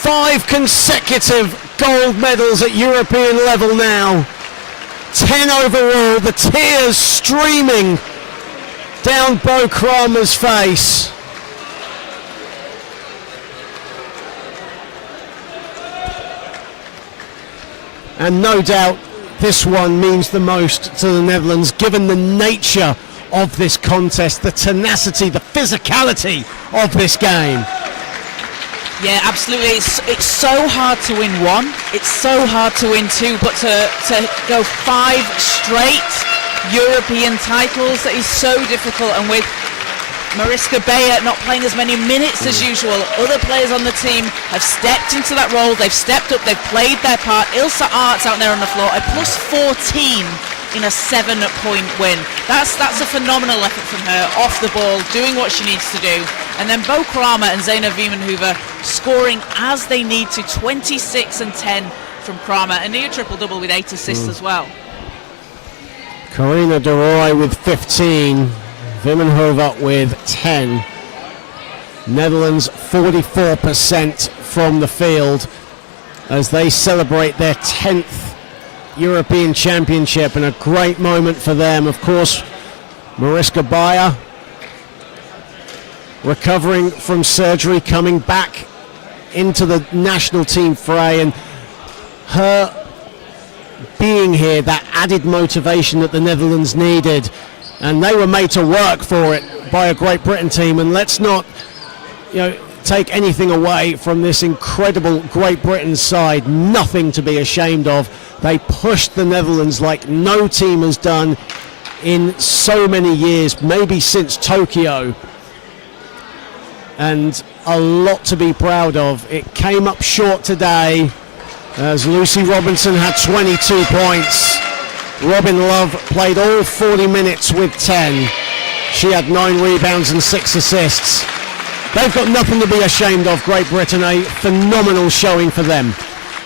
5 consecutive gold medals at European level now. 10 overall, the tears streaming down Bo Kramer's face. And no doubt this one means the most to the Netherlands, given the nature of this contest, the tenacity, the physicality of this game. Yeah, absolutely. It's so hard to win one. It's so hard to win two, but to go 5 straight European titles, that is so difficult. And with Mariska Bayer not playing as many minutes as usual, other players on the team have stepped into that role. They've stepped up. They've played their part. Ilse Aerts out there on the floor, a plus 14 in a 7-point win. That's a phenomenal effort from her, off the ball, doing what she needs to do. And then Bo Kramer and Zeina Vimmenhoven scoring as they need to, 26 and 10 from Kramer, a near triple-double with 8 assists as well. Karina de Roy with 15, Vimmenhoven with 10. Netherlands 44% from the field as they celebrate their 10th European Championship, and a great moment for them. Of course, Mariska Bayer recovering from surgery, coming back into the national team fray, and her being here, that added motivation that the Netherlands needed, and they were made to work for it by a Great Britain team. And let's not, take anything away from this incredible Great Britain side. Nothing to be ashamed of. They pushed the Netherlands like no team has done in so many years, maybe since Tokyo. And a lot to be proud of. It came up short today as Lucy Robinson had 22 points. Robin Love played all 40 minutes with 10. She had 9 rebounds and 6 assists. They've got nothing to be ashamed of, Great Britain. A phenomenal showing for them.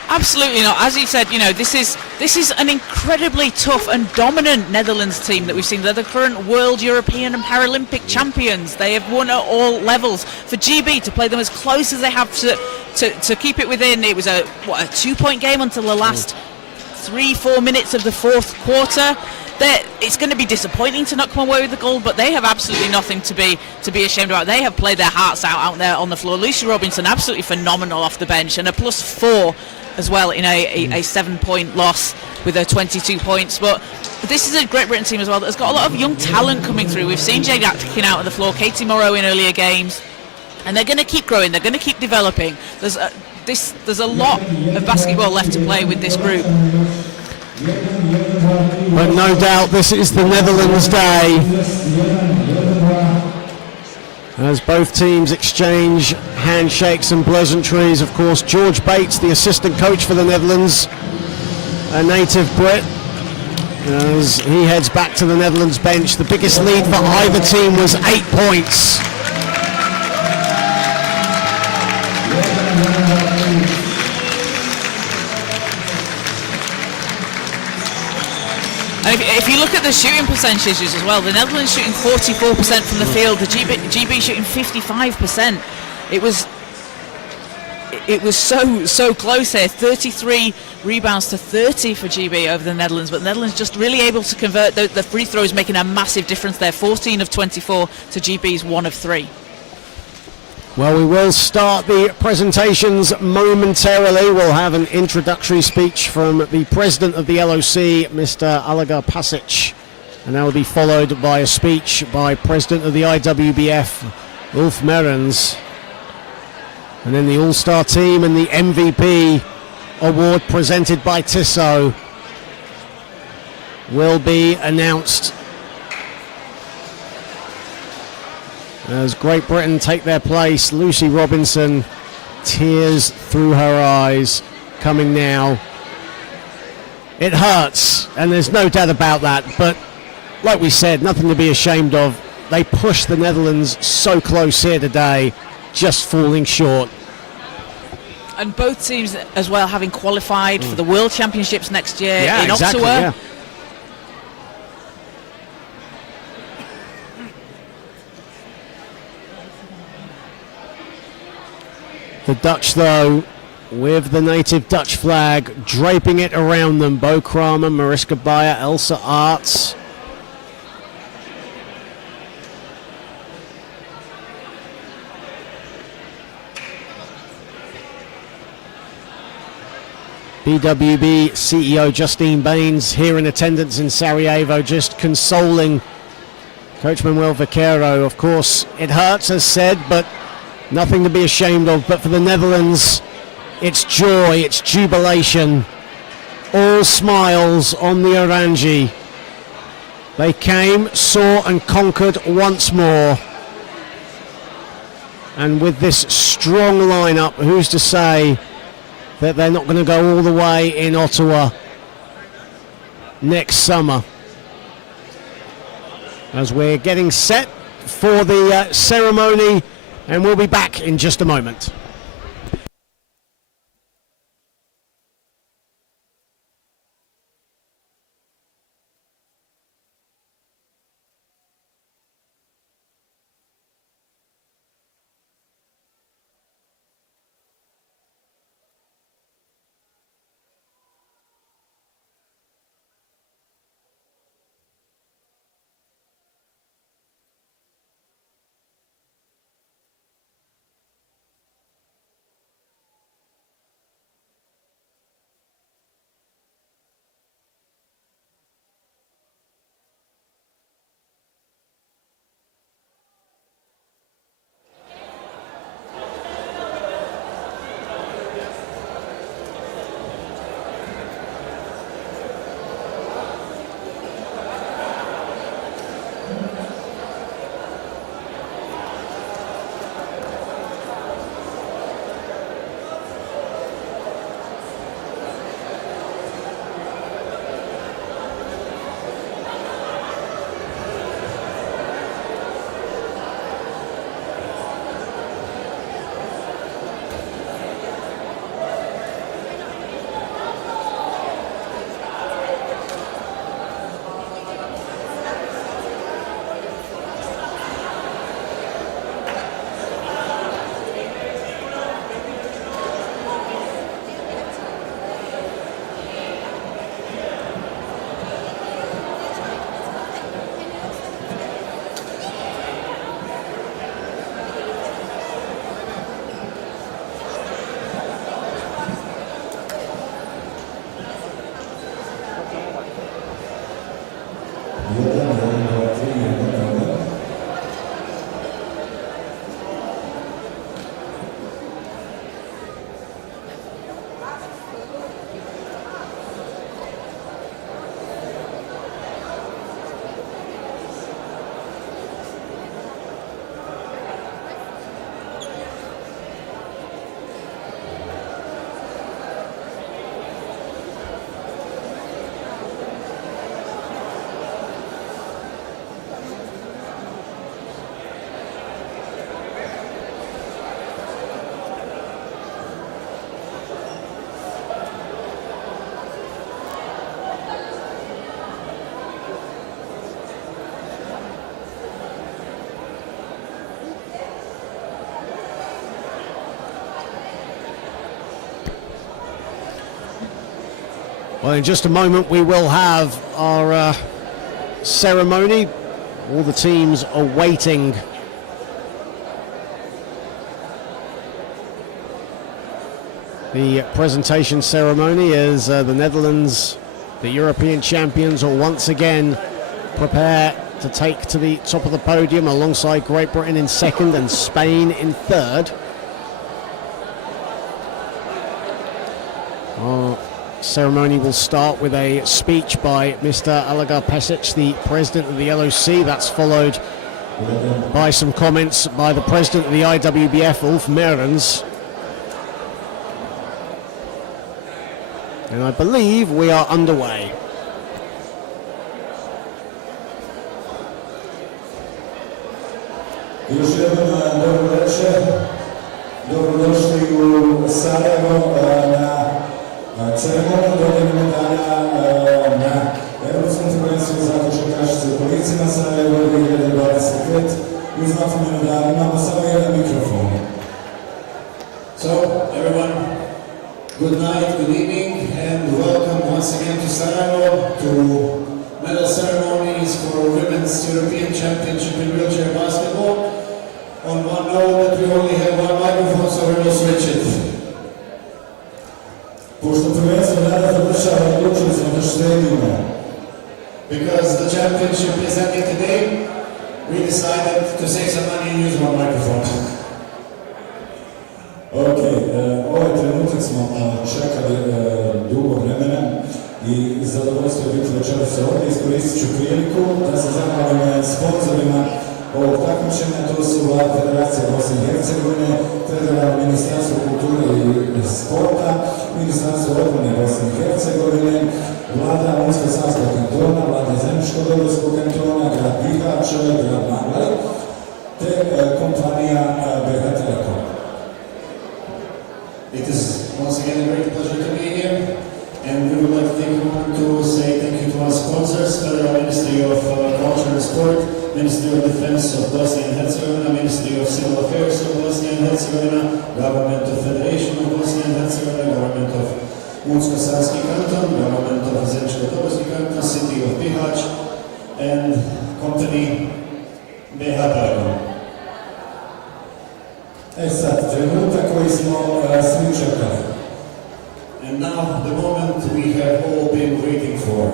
Absolutely not. As you said, this is an incredibly tough and dominant Netherlands team that we've seen. They're the current World, European and Paralympic champions. They have won at all levels. For GB to play them as close as they have to keep it within, it was a 2-point game until the last 3-4 minutes of the fourth quarter. It's going to be disappointing to not come away with the gold, but they have absolutely nothing to be ashamed about. They have played their hearts out there on the floor. Lucy Robinson absolutely phenomenal off the bench, and a plus 4 as well in a 7-point loss with her 22 points. But this is a Great Britain team as well that's got a lot of young talent coming through. We've seen Jade Atkin out on the floor, Katie Morrow in earlier games, and they're going to keep growing. They're going to keep developing. There's a lot of basketball left to play with this group. But no doubt this is the Netherlands' day as both teams exchange handshakes and pleasantries. Of course, George Bates, the assistant coach for the Netherlands, a native Brit, as he heads back to the Netherlands bench. The biggest lead for either team was 8 points. And if you look at the shooting percentages as well, the Netherlands shooting 44% from the field, the GB shooting 55%. it was so close here. 33 rebounds to 30 for GB over the Netherlands, but the Netherlands just really able to convert the free throws, making a massive difference there. 14 of 24 to GB's 1 of 3. Well, we will start the presentations momentarily. We'll have an introductory speech from the president of the LOC, Mr. Alagar Pasic, and that will be followed by a speech by president of the IWBF, Ulf Merens. And then the All-Star team and the MVP award presented by Tissot will be announced as Great Britain take their place. Lucy Robinson, tears through her eyes, coming now. It hurts, and there's no doubt about that, but like we said, nothing to be ashamed of. They pushed the Netherlands so close here today, just falling short. And both teams as well having qualified for the World Championships next year in exactly, Ottawa. Yeah. The Dutch, though, with the native Dutch flag, draping it around them. Bo Kramer, Mariska Bayer, Elsa Arts. BWB CEO Justine Baines here in attendance in Sarajevo, just consoling Coach Manuel Vaquero. Of course, it hurts, as said, but nothing to be ashamed of. But for the Netherlands, it's joy, it's jubilation. All smiles on the Orangi. They came, saw and conquered once more. And with this strong lineup, who's to say that they're not going to go all the way in Ottawa next summer? As we're getting set for the ceremony, and we'll be back in just a moment. Well, in just a moment we will have our ceremony. All the teams are waiting the presentation ceremony as the Netherlands, the European champions, will once again prepare to take to the top of the podium alongside Great Britain in second and Spain in third. Our ceremony will start with a speech by Mr. Alagar Pesic, the president of the LOC. That's followed by some comments by the president of the IWBF, Ulf Merens. And I believe we are underway. Još jednom dobro večer, dobrodošli u Sarajevo na ceremoniju dodjele medalja na Europskom prvenstvu za košarkašice u kolicima Sarajevo 2025. Uz napomenu da imamo samo jedan mikrofon. So, everyone, good night, good evening, and welcome once again to Sarajevo to medal ceremonies for Women's European Championship in wheelchair basketball. On one note that we only have one microphone, so we will switch it. Pošto prvenstvo danas završava, odlučili smo da štedimo. Because the championship is ending today, we decided to save some money and use one microphone. Ok, ovaj trenutak smo čekali dugo vremena i zadovoljstvo je biti večeras ovdje. Iskoristit ću priliku da se zahvalim sponzorima ovog takmičenja. To su Vlada Federacije Bosne i Hercegovine, Federalno ministarstvo kulture i sporta, Ministarstvo obrane Bosne i Hercegovine, Vlada Unsko-Sanskog kantona, Vlada Zeničko-Dobrskog kantona, grad Bihać, grad Manglaj, te kompanija BH Telekom. It is once again a great pleasure to be here, and we would like to take a moment to say thank you to our sponsors, Federal Ministry of Culture and Sport, Ministry of Defense of Bosnia and Herzegovina, Ministry of Civil Affairs of Bosnia and Herzegovina, Government of Federation of Bosnia and Herzegovina, Government of Unsko-Sanski Canton, Government of Zeničko-Dobrski Canton, City of Bihać, and company BH Telekom. Sad, trenutak koji smo svi čekali. And now the moment we have all been waiting for.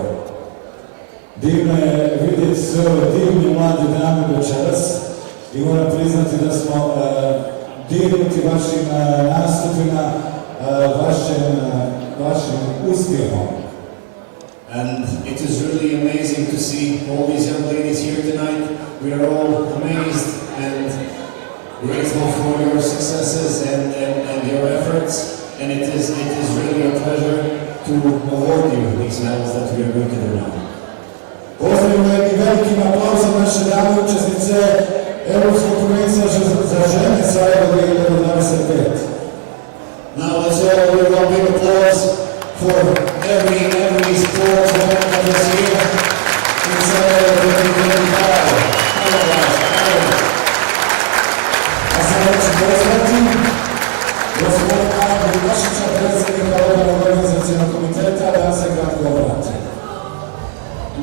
Divno je vidjeti sve ove divne mlade dame večeras i moram priznati da smo divnuti vašim nastupima, vašim uspjehom. And it is really amazing to see all these young ladies here tonight. We are all amazed and grateful for your successes and your efforts. And it is really a pleasure to award you these medals that we are going to do now. Pozdravimo jednim velikim aplauzom naše dame učesnice Europskog prvenstva za žene Sarajevo 2025. Now let's all give a big applause for every sportswoman that is here in Sarajevo 2025. A sada ću pozvati gospodina Vukašića, predsjednika Odbora organizacionog komiteta, da se kratko obrati.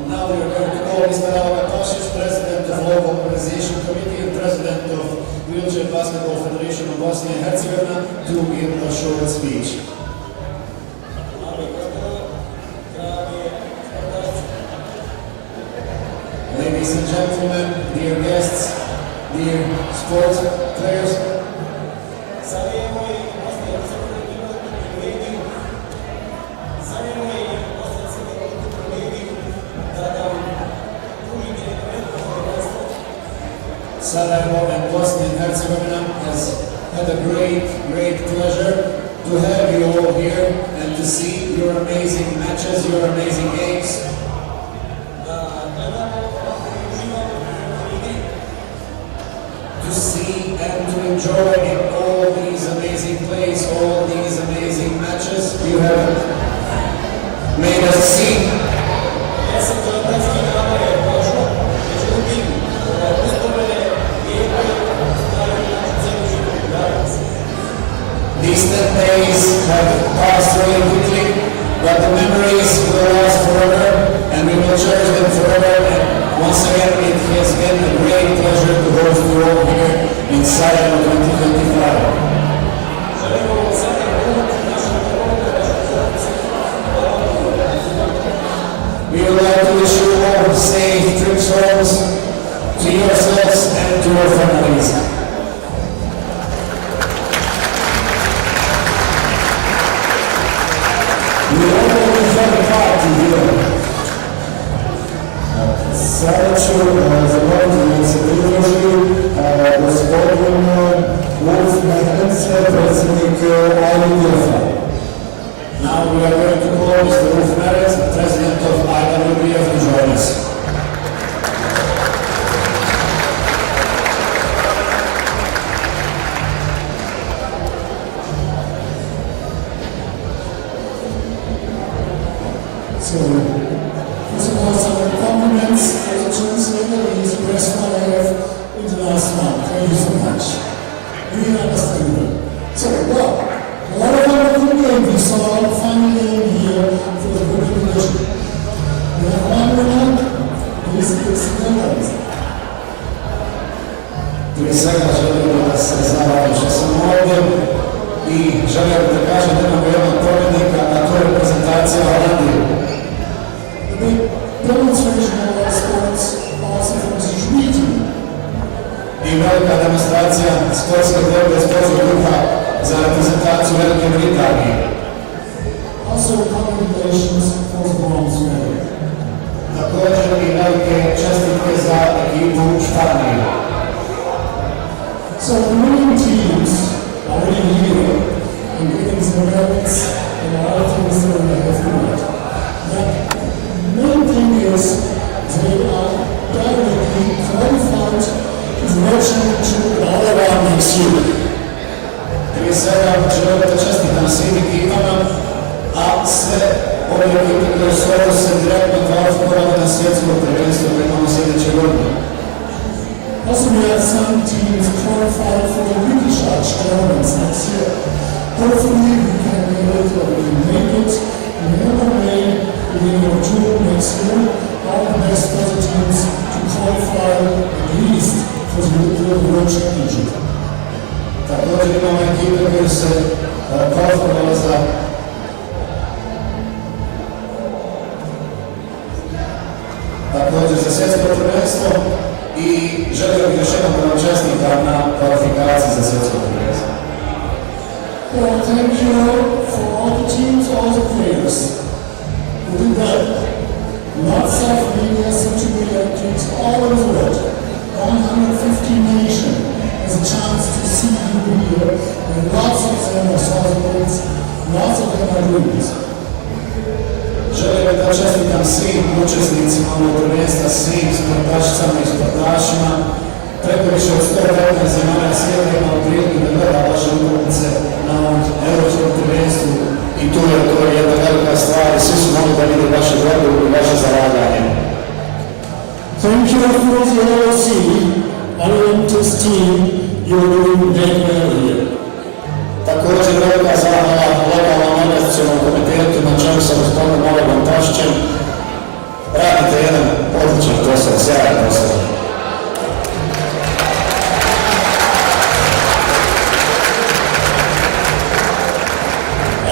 Now we are going to call Mr. Alagar Pesic, President of Local Organization Committee and President of Wheelchair Basketball Federation of Bosnia and Herzegovina, to give a short speech. Ladies and gentlemen, dear guests, dear sports players, Sarajevo and Bosnia and Herzegovina has had a great pleasure to have you all here and to see your amazing matches, your amazing games. To see and to enjoy all these amazing plays, all these amazing matches you have made us see. These 10 days have passed very quickly, but the memories Prije svega želim da se zahvalim što sam ovdje i želim da kažem da imamo jednog pobjednika, a to je reprezentacija Holandije. The demonstration of our sports also from this region. I velika demonstracija sportske borbe, sportskog duha za reprezentaciju Velike Britanije. Also congratulations for the bronze medal. Također i velike čestitke za ekipu Španije. So the winning teams are winning here and getting some medals and all things that we have tonight. The main thing is they are directly qualified to the World Championship in all around next year. Prije svega želim da čestitam svim ekipama, a sve ove ekipe koje su ovo se direktno kvalifikovali na svjetsko prvenstvo koje imamo sljedeće godine. Also, we have some teams qualified for the British Arch tournaments next year. Hopefully, we can be able to make it in another way beginning of June next year. All the best for the teams to qualify at least for the World Championship. Također imamo ekipe koje se kvalifikovali za svjetsko prvenstvo i želio bih još jednom da vam čestitam na kvalifikaciji za svjetsko prvenstvo. Well, thank you for all the teams, all the players who did well. Lots of media, social media teams all over the world. 150 nations has a chance to see you here, and lots of them are celebrating, lots of them are doing this. Želim da čestitam svim učesnicima ovog prvenstva, svim sportašicama i sportašima. Preko više od 115 zemalja svijeta imamo priliku da gleda vaše utakmice na ovom europskom prvenstvu i to je jedna velika stvar i svi su mogli da vide vaše borbe i vaše zalaganje. Thank you for the LOC, Olympics team, you're doing very well here. Također velika zahvala lokalnom organizacionom komitetu na čelu sa gospodinom Olegom Tašićem. Radite jedan odličan posao, sjajan posao.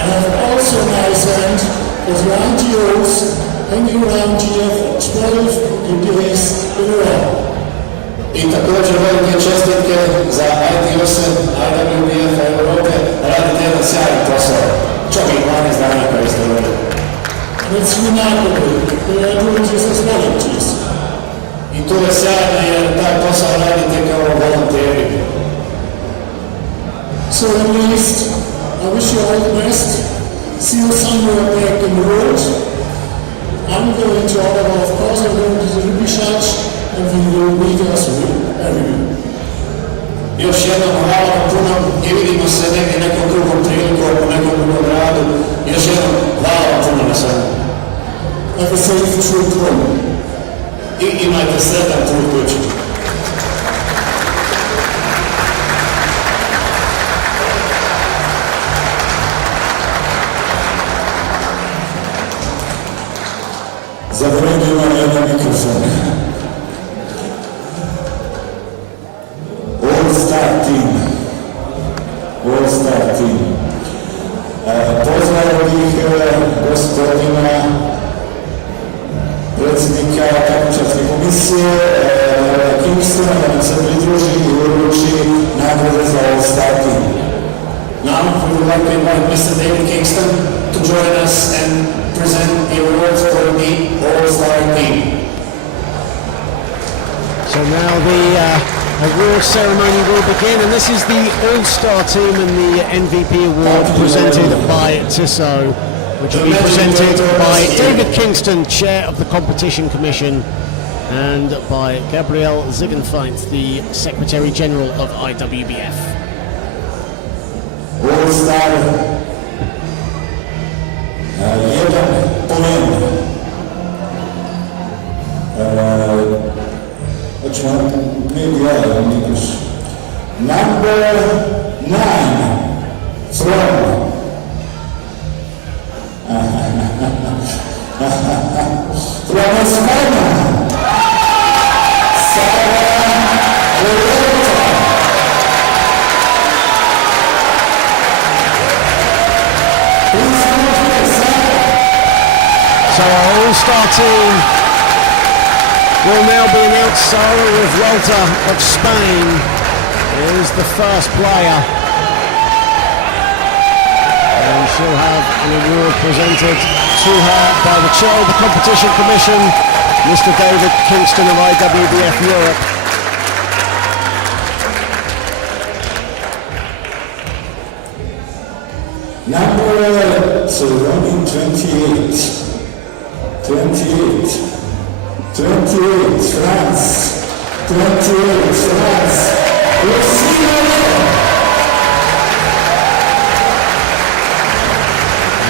And also nice end is the ITOs and the ITF for 12 days in a row. I također velike čestitke za ITOS-e, IWBF Europe, radite jedan sjajan posao. Čak i 12 dana koji ste vodili. And it's remarkable, they are doing this as volunteers. I to je sjajno jer taj posao radite kao volonteri. So at least, I wish you all the best. See you somewhere back in the world. I'm going to Ottawa, of course, I'm going to the Rubishach, and we will meet us everywhere. Još jednom hvala vam puno i vidimo se negdje nekom drugom priliku po nekom drugom gradu. Još jednom hvala vam puno na svemu. Have a safe trip home. I imajte sretan put kući. Za vreme imam jedan mikrofon. All-Star Team. All-Star Team. Pozvao bih gospodina predsjednika takmičarske komisije Kingstona da nam se pridruži i uruči nagrade za All-Star Team. Now we would like to invite Mr. David Kingston to join us and present the awards for the All-Star Team. So now the award ceremony will begin, and this is the All-Star Team and the MVP award presented by Tissot, which will be presented by David Kingston, Chair of the Competition Commission, and by Gabrielle Ziegenfeind, the Secretary General of IWBF. All-Star jedan pomen. Hoćemo medija, Nikoš. Number 9 from España, Sara Loretta. So our all-star team will now be announced. Sara Revuelta of Spain is the first player. And she'll have an award presented to her by the chair of the Competition Commission, Mr. David Kingston of IWBF Europe. Number 28, 28, France, 28, France,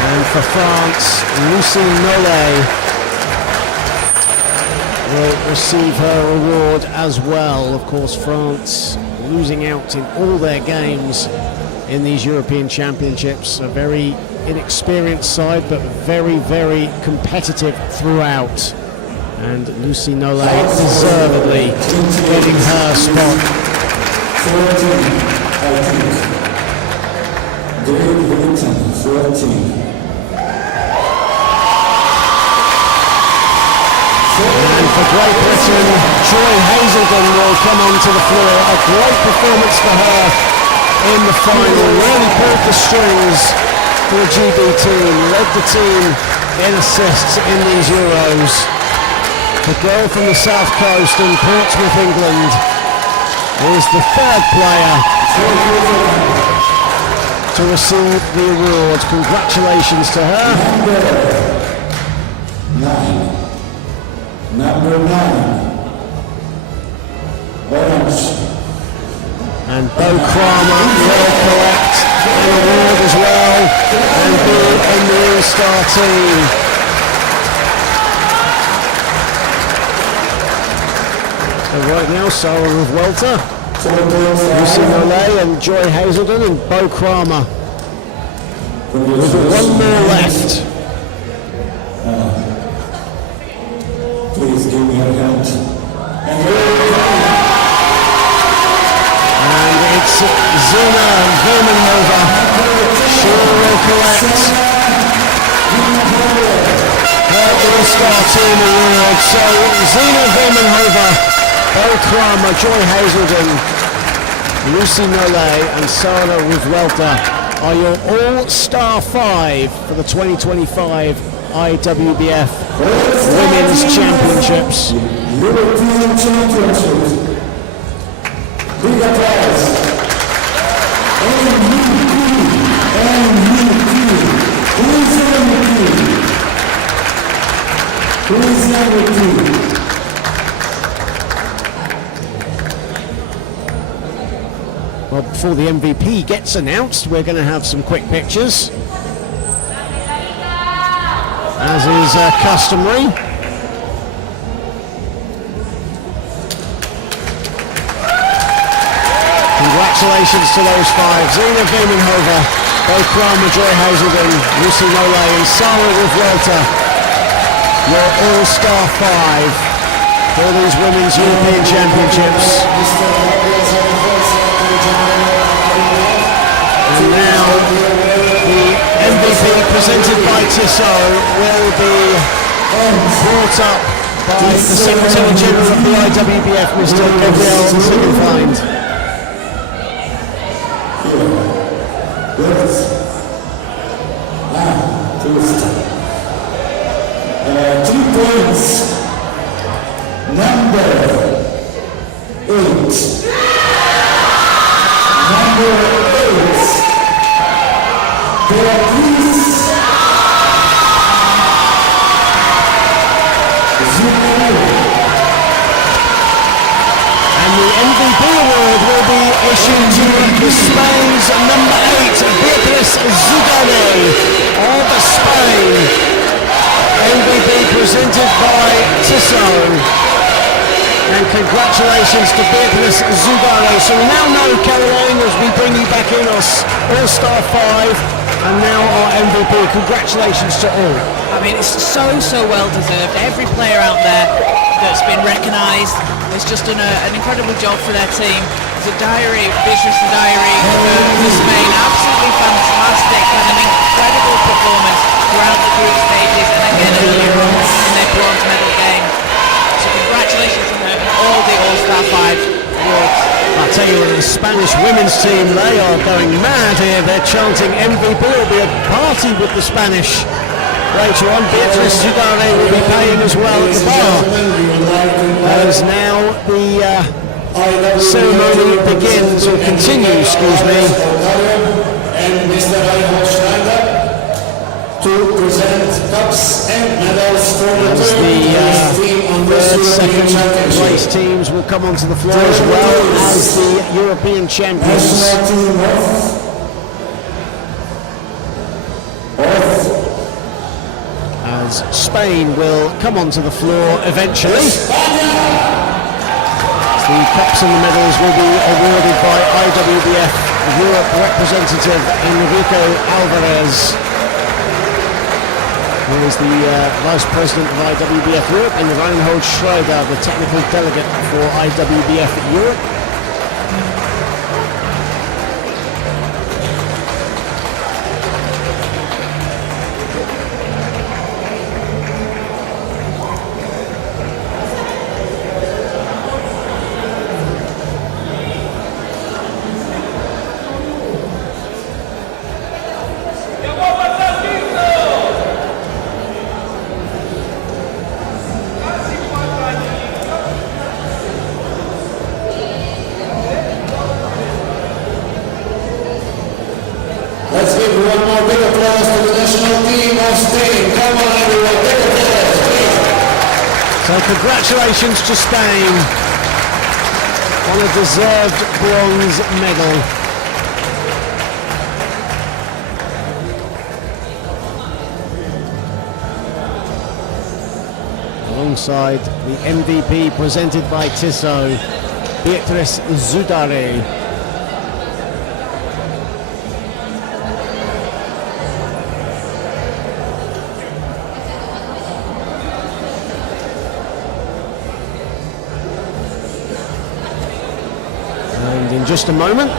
And for France, Lucie Nollet will receive her award as well. Of course, France losing out in all their games in these European Championships. A very inexperienced side, but very, very competitive throughout. And Lucie Nollet deservedly getting her spot. 14, I think. Great Britain, 14. And for Great Britain, Joy Hazelden will come onto the floor. A great performance for her in the final. Really pulled the strings for the GB team. Led the team in assists in these Euros. The girl from the South Coast in Portsmouth, England, is the third player to receive the award. Congratulations to her. Number 9, Orange. And Bo Kramer will collect an award as well and be in the All-Star team. So right now, Sara Revuelta, Lucie Nollet and Joy Hazelden and Bo Kramer with one more left. Please give me your hand. And it's Zina Vermenhover. She will collect her All-Star Team award. So Zina Vermenhover, Bo Kramer, Joy Hazelden, Lucie Nollet and Sara Revuelta are your All-Star 5 for the 2025 IWBF Women's Championships. European Championship. Big applause. Who is MVP? Well, before the MVP gets announced, we're going to have some quick pictures, as is customary. Congratulations to those 5. Zina Vermenhover, Bo Kramer, Joy Hazelden, Lucie Nollet and Sara Revuelta, your All-Star 5 for these Women's European Championships. And now the MVP presented by Tissot will be brought up by the Secretary General of the IWBF, Mr. Gabriel Sigenfind. Twist. 3 points. Number 8. Number 8. Beatriz Zuccarelli. And the MVP award will be issued to Spain's number 8, Beatriz Zuccarelli of Spain. MVP presented by Tissot. And congratulations to Beatriz Zuccarelli. So we now know, Caroline, as we bring you back in, our All-Star 5 and now our MVP. Congratulations to all. I mean, it's so well deserved. Every player out there that's been recognised has just done an incredible job for their team Beatriz Zudari for Spain. Absolutely fantastic and an incredible performance throughout the group stages and again earlier on in their bronze medal game. So congratulations on her and all the All-Star 5 awards. I'll tell you what, the Spanish women's team, they are going mad here. They're chanting MVP. It'll be a party with the Spanish later on. Beatriz Zudari will be paying as well at the bar. As now the ceremony begins, or continues, excuse me. And Mr. Reinhold Schneider to present cups and medals for the As third team on the third, European second Championship. place teams will come onto the floor as well as the European champions. National team As Spain will come onto the floor eventually. The cups and the medals will be awarded by IWBF Europe representative Enrique Alvarez, who is the Vice President of IWBF Europe, and Reinhold Schreider, the technical delegate for IWBF Europe. Let's give one more big applause to the national team of Spain. Come on everyone, big applause, please. So congratulations to Spain on a deserved bronze medal. Alongside the MVP presented by Tissot, Beatriz Zudari. And in just a moment,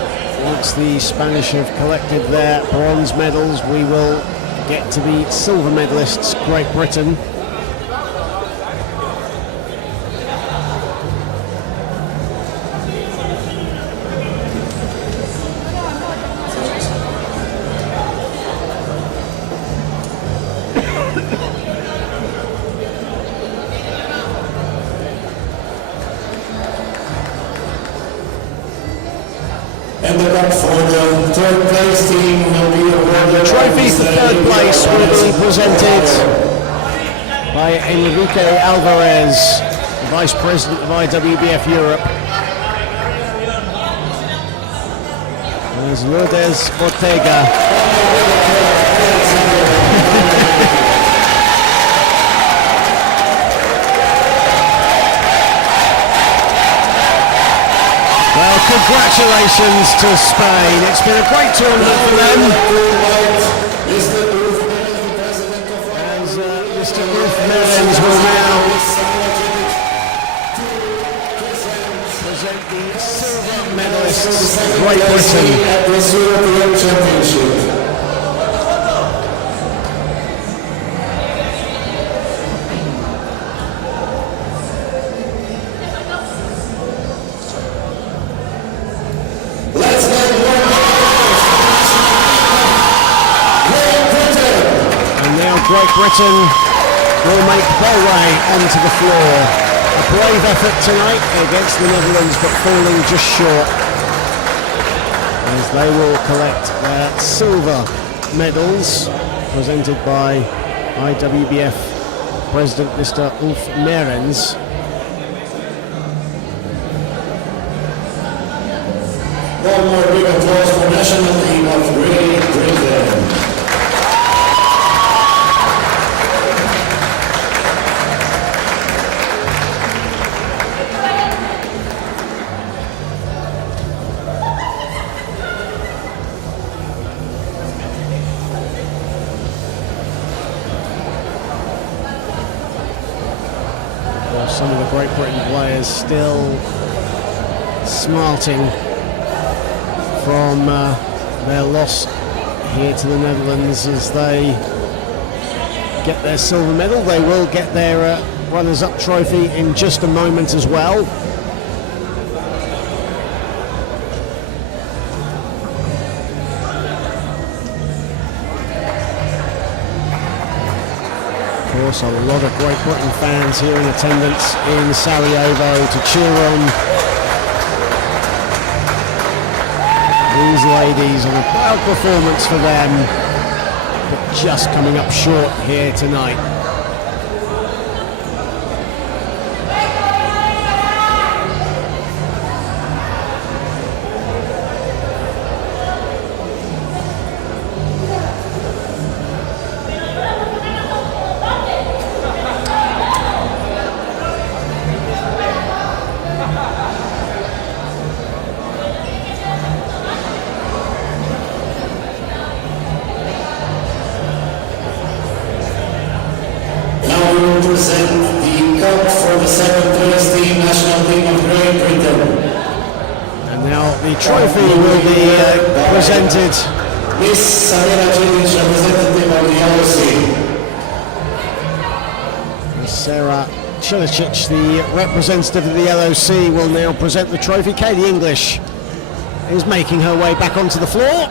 once the Spanish have collected their bronze medals, we will get to the silver medalists, Great Britain. And the cup for the third place team will be awarded. The trophy for third place will be presented by Enrique Alvarez, the Vice President of IWBF Europe. There's Lourdes Ortega. Well, congratulations to Spain. It's been a great tournament for them. As Mr. Ulf Merens will now present the silver medalists, Great Britain. At this European Championship. Let's get one Great Britain. And now Great Britain will make their way onto the floor. A brave effort tonight against the Netherlands, but falling just short, as they will collect their silver medals presented by IWBF President Mr. Ulf Merens. One more big applause for national team of Great Britain. Some of the Great Britain players still smarting from their loss here to the Netherlands as they get their silver medal. They will get their runners-up trophy in just a moment as well. Of course, a lot of Great Britain fans here in attendance in Sarajevo to cheer on these ladies, and a proud performance for them, but just coming up short here tonight. Present the cup for the second place team, national team of Great Britain. And now the trophy will be presented. Miss Samira Cilic, representative of the LOC. Sarah Cilicic, the representative of the LOC, will now present the trophy. Katie English is making her way back onto the floor.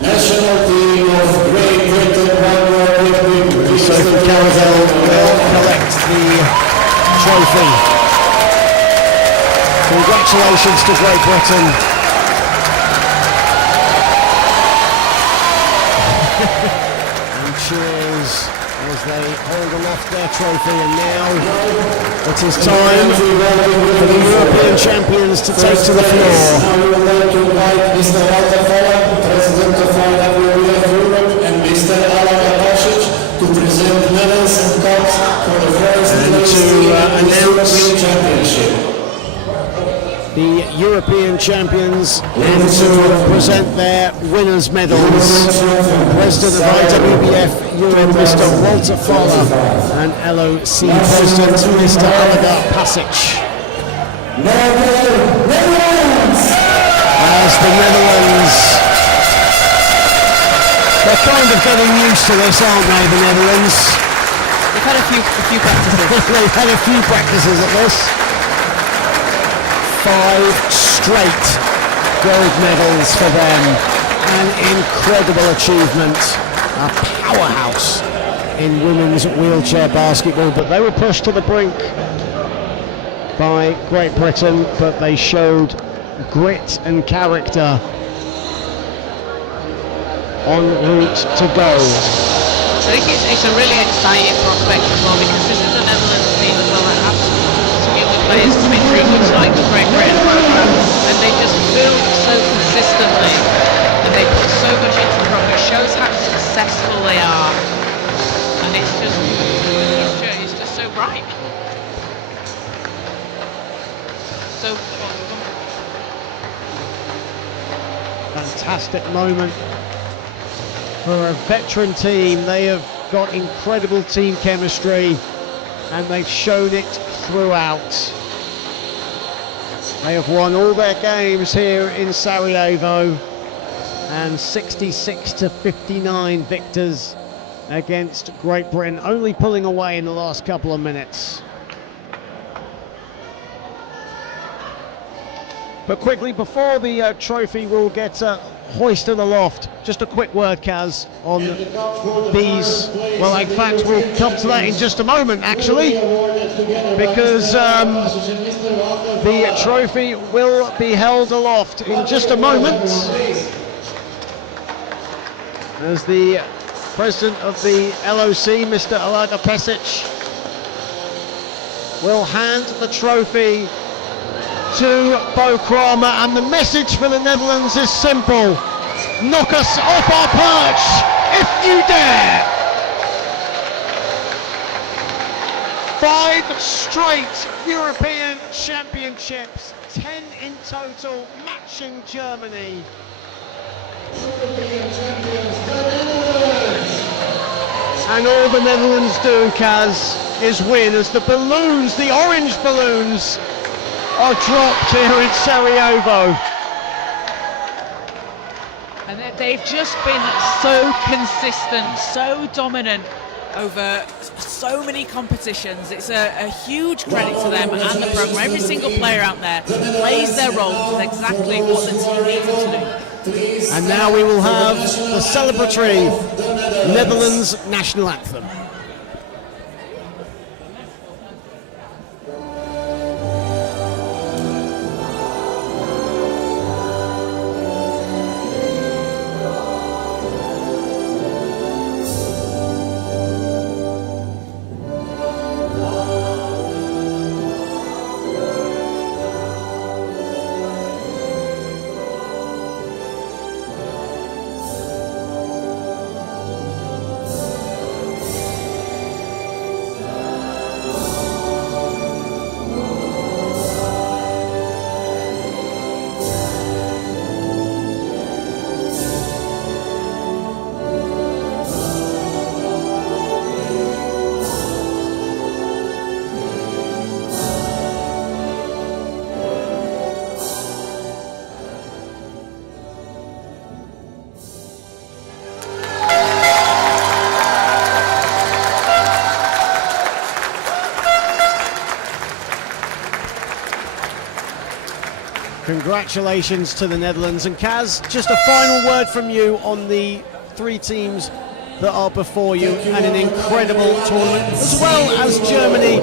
National team of Great Britain, Sophie Caravel will collect the trophy. Congratulations to Great Britain. And cheers as they hold aloft their trophy. And now it is time for the European champions to take to the floor. Now we would like to invite Mr. Walter Falla, President of IWF Europe, and Mr. Alan Apasic to present medals and cups for the first place team in the European Championship. The European champions and to present their winners' medals. President of IWBF Europe, Mr. Walter Falla, and LOC President, Mr. Alaga Pasic. As the Netherlands, they're kind of getting used to this, aren't they, the Netherlands? They've had a few practices. They've had a few practices at this. 5 straight gold medals for them. An incredible achievement. A powerhouse in women's wheelchair basketball, but they were pushed to the brink by Great Britain, but they showed grit and character en route to gold. I think it's a really exciting prospect as well, because this is the Netherlands team as well that have some young players coming through, much like Great Britain, and they just build so consistently, and they put so much into the program. It shows how successful they are, and it's just so bright. So Fantastic moment for a veteran team. They have got incredible team chemistry and they've shown it throughout. They have won all their games here in Sarajevo, and 66-59 victors against Great Britain, only pulling away in the last couple of minutes. But quickly, before the trophy will get hoisted aloft, just a quick word, Kaz, on these. Well, in fact, we'll come to that in just a moment, actually, because the trophy will be held aloft in just a moment as the president of the LOC, Mr. Alaga Pasic, will hand the trophy to Bo Kramer, and the message for the Netherlands is simple: knock us off our perch if you dare. 5 straight European Championships, 10 in total, matching Germany. And all the Netherlands do, Kaz, is win as the balloons, the orange balloons, are dropped here in Sarajevo. And they've just been so consistent, so dominant over so many competitions. It's a huge credit to them and the program. Every single player out there plays their role, which is exactly what the team needs to do. And now we will have the celebratory Netherlands national anthem. Congratulations to the Netherlands. And Kaz, just a final word from you on the three teams that are before you and an incredible tournament, as well as Germany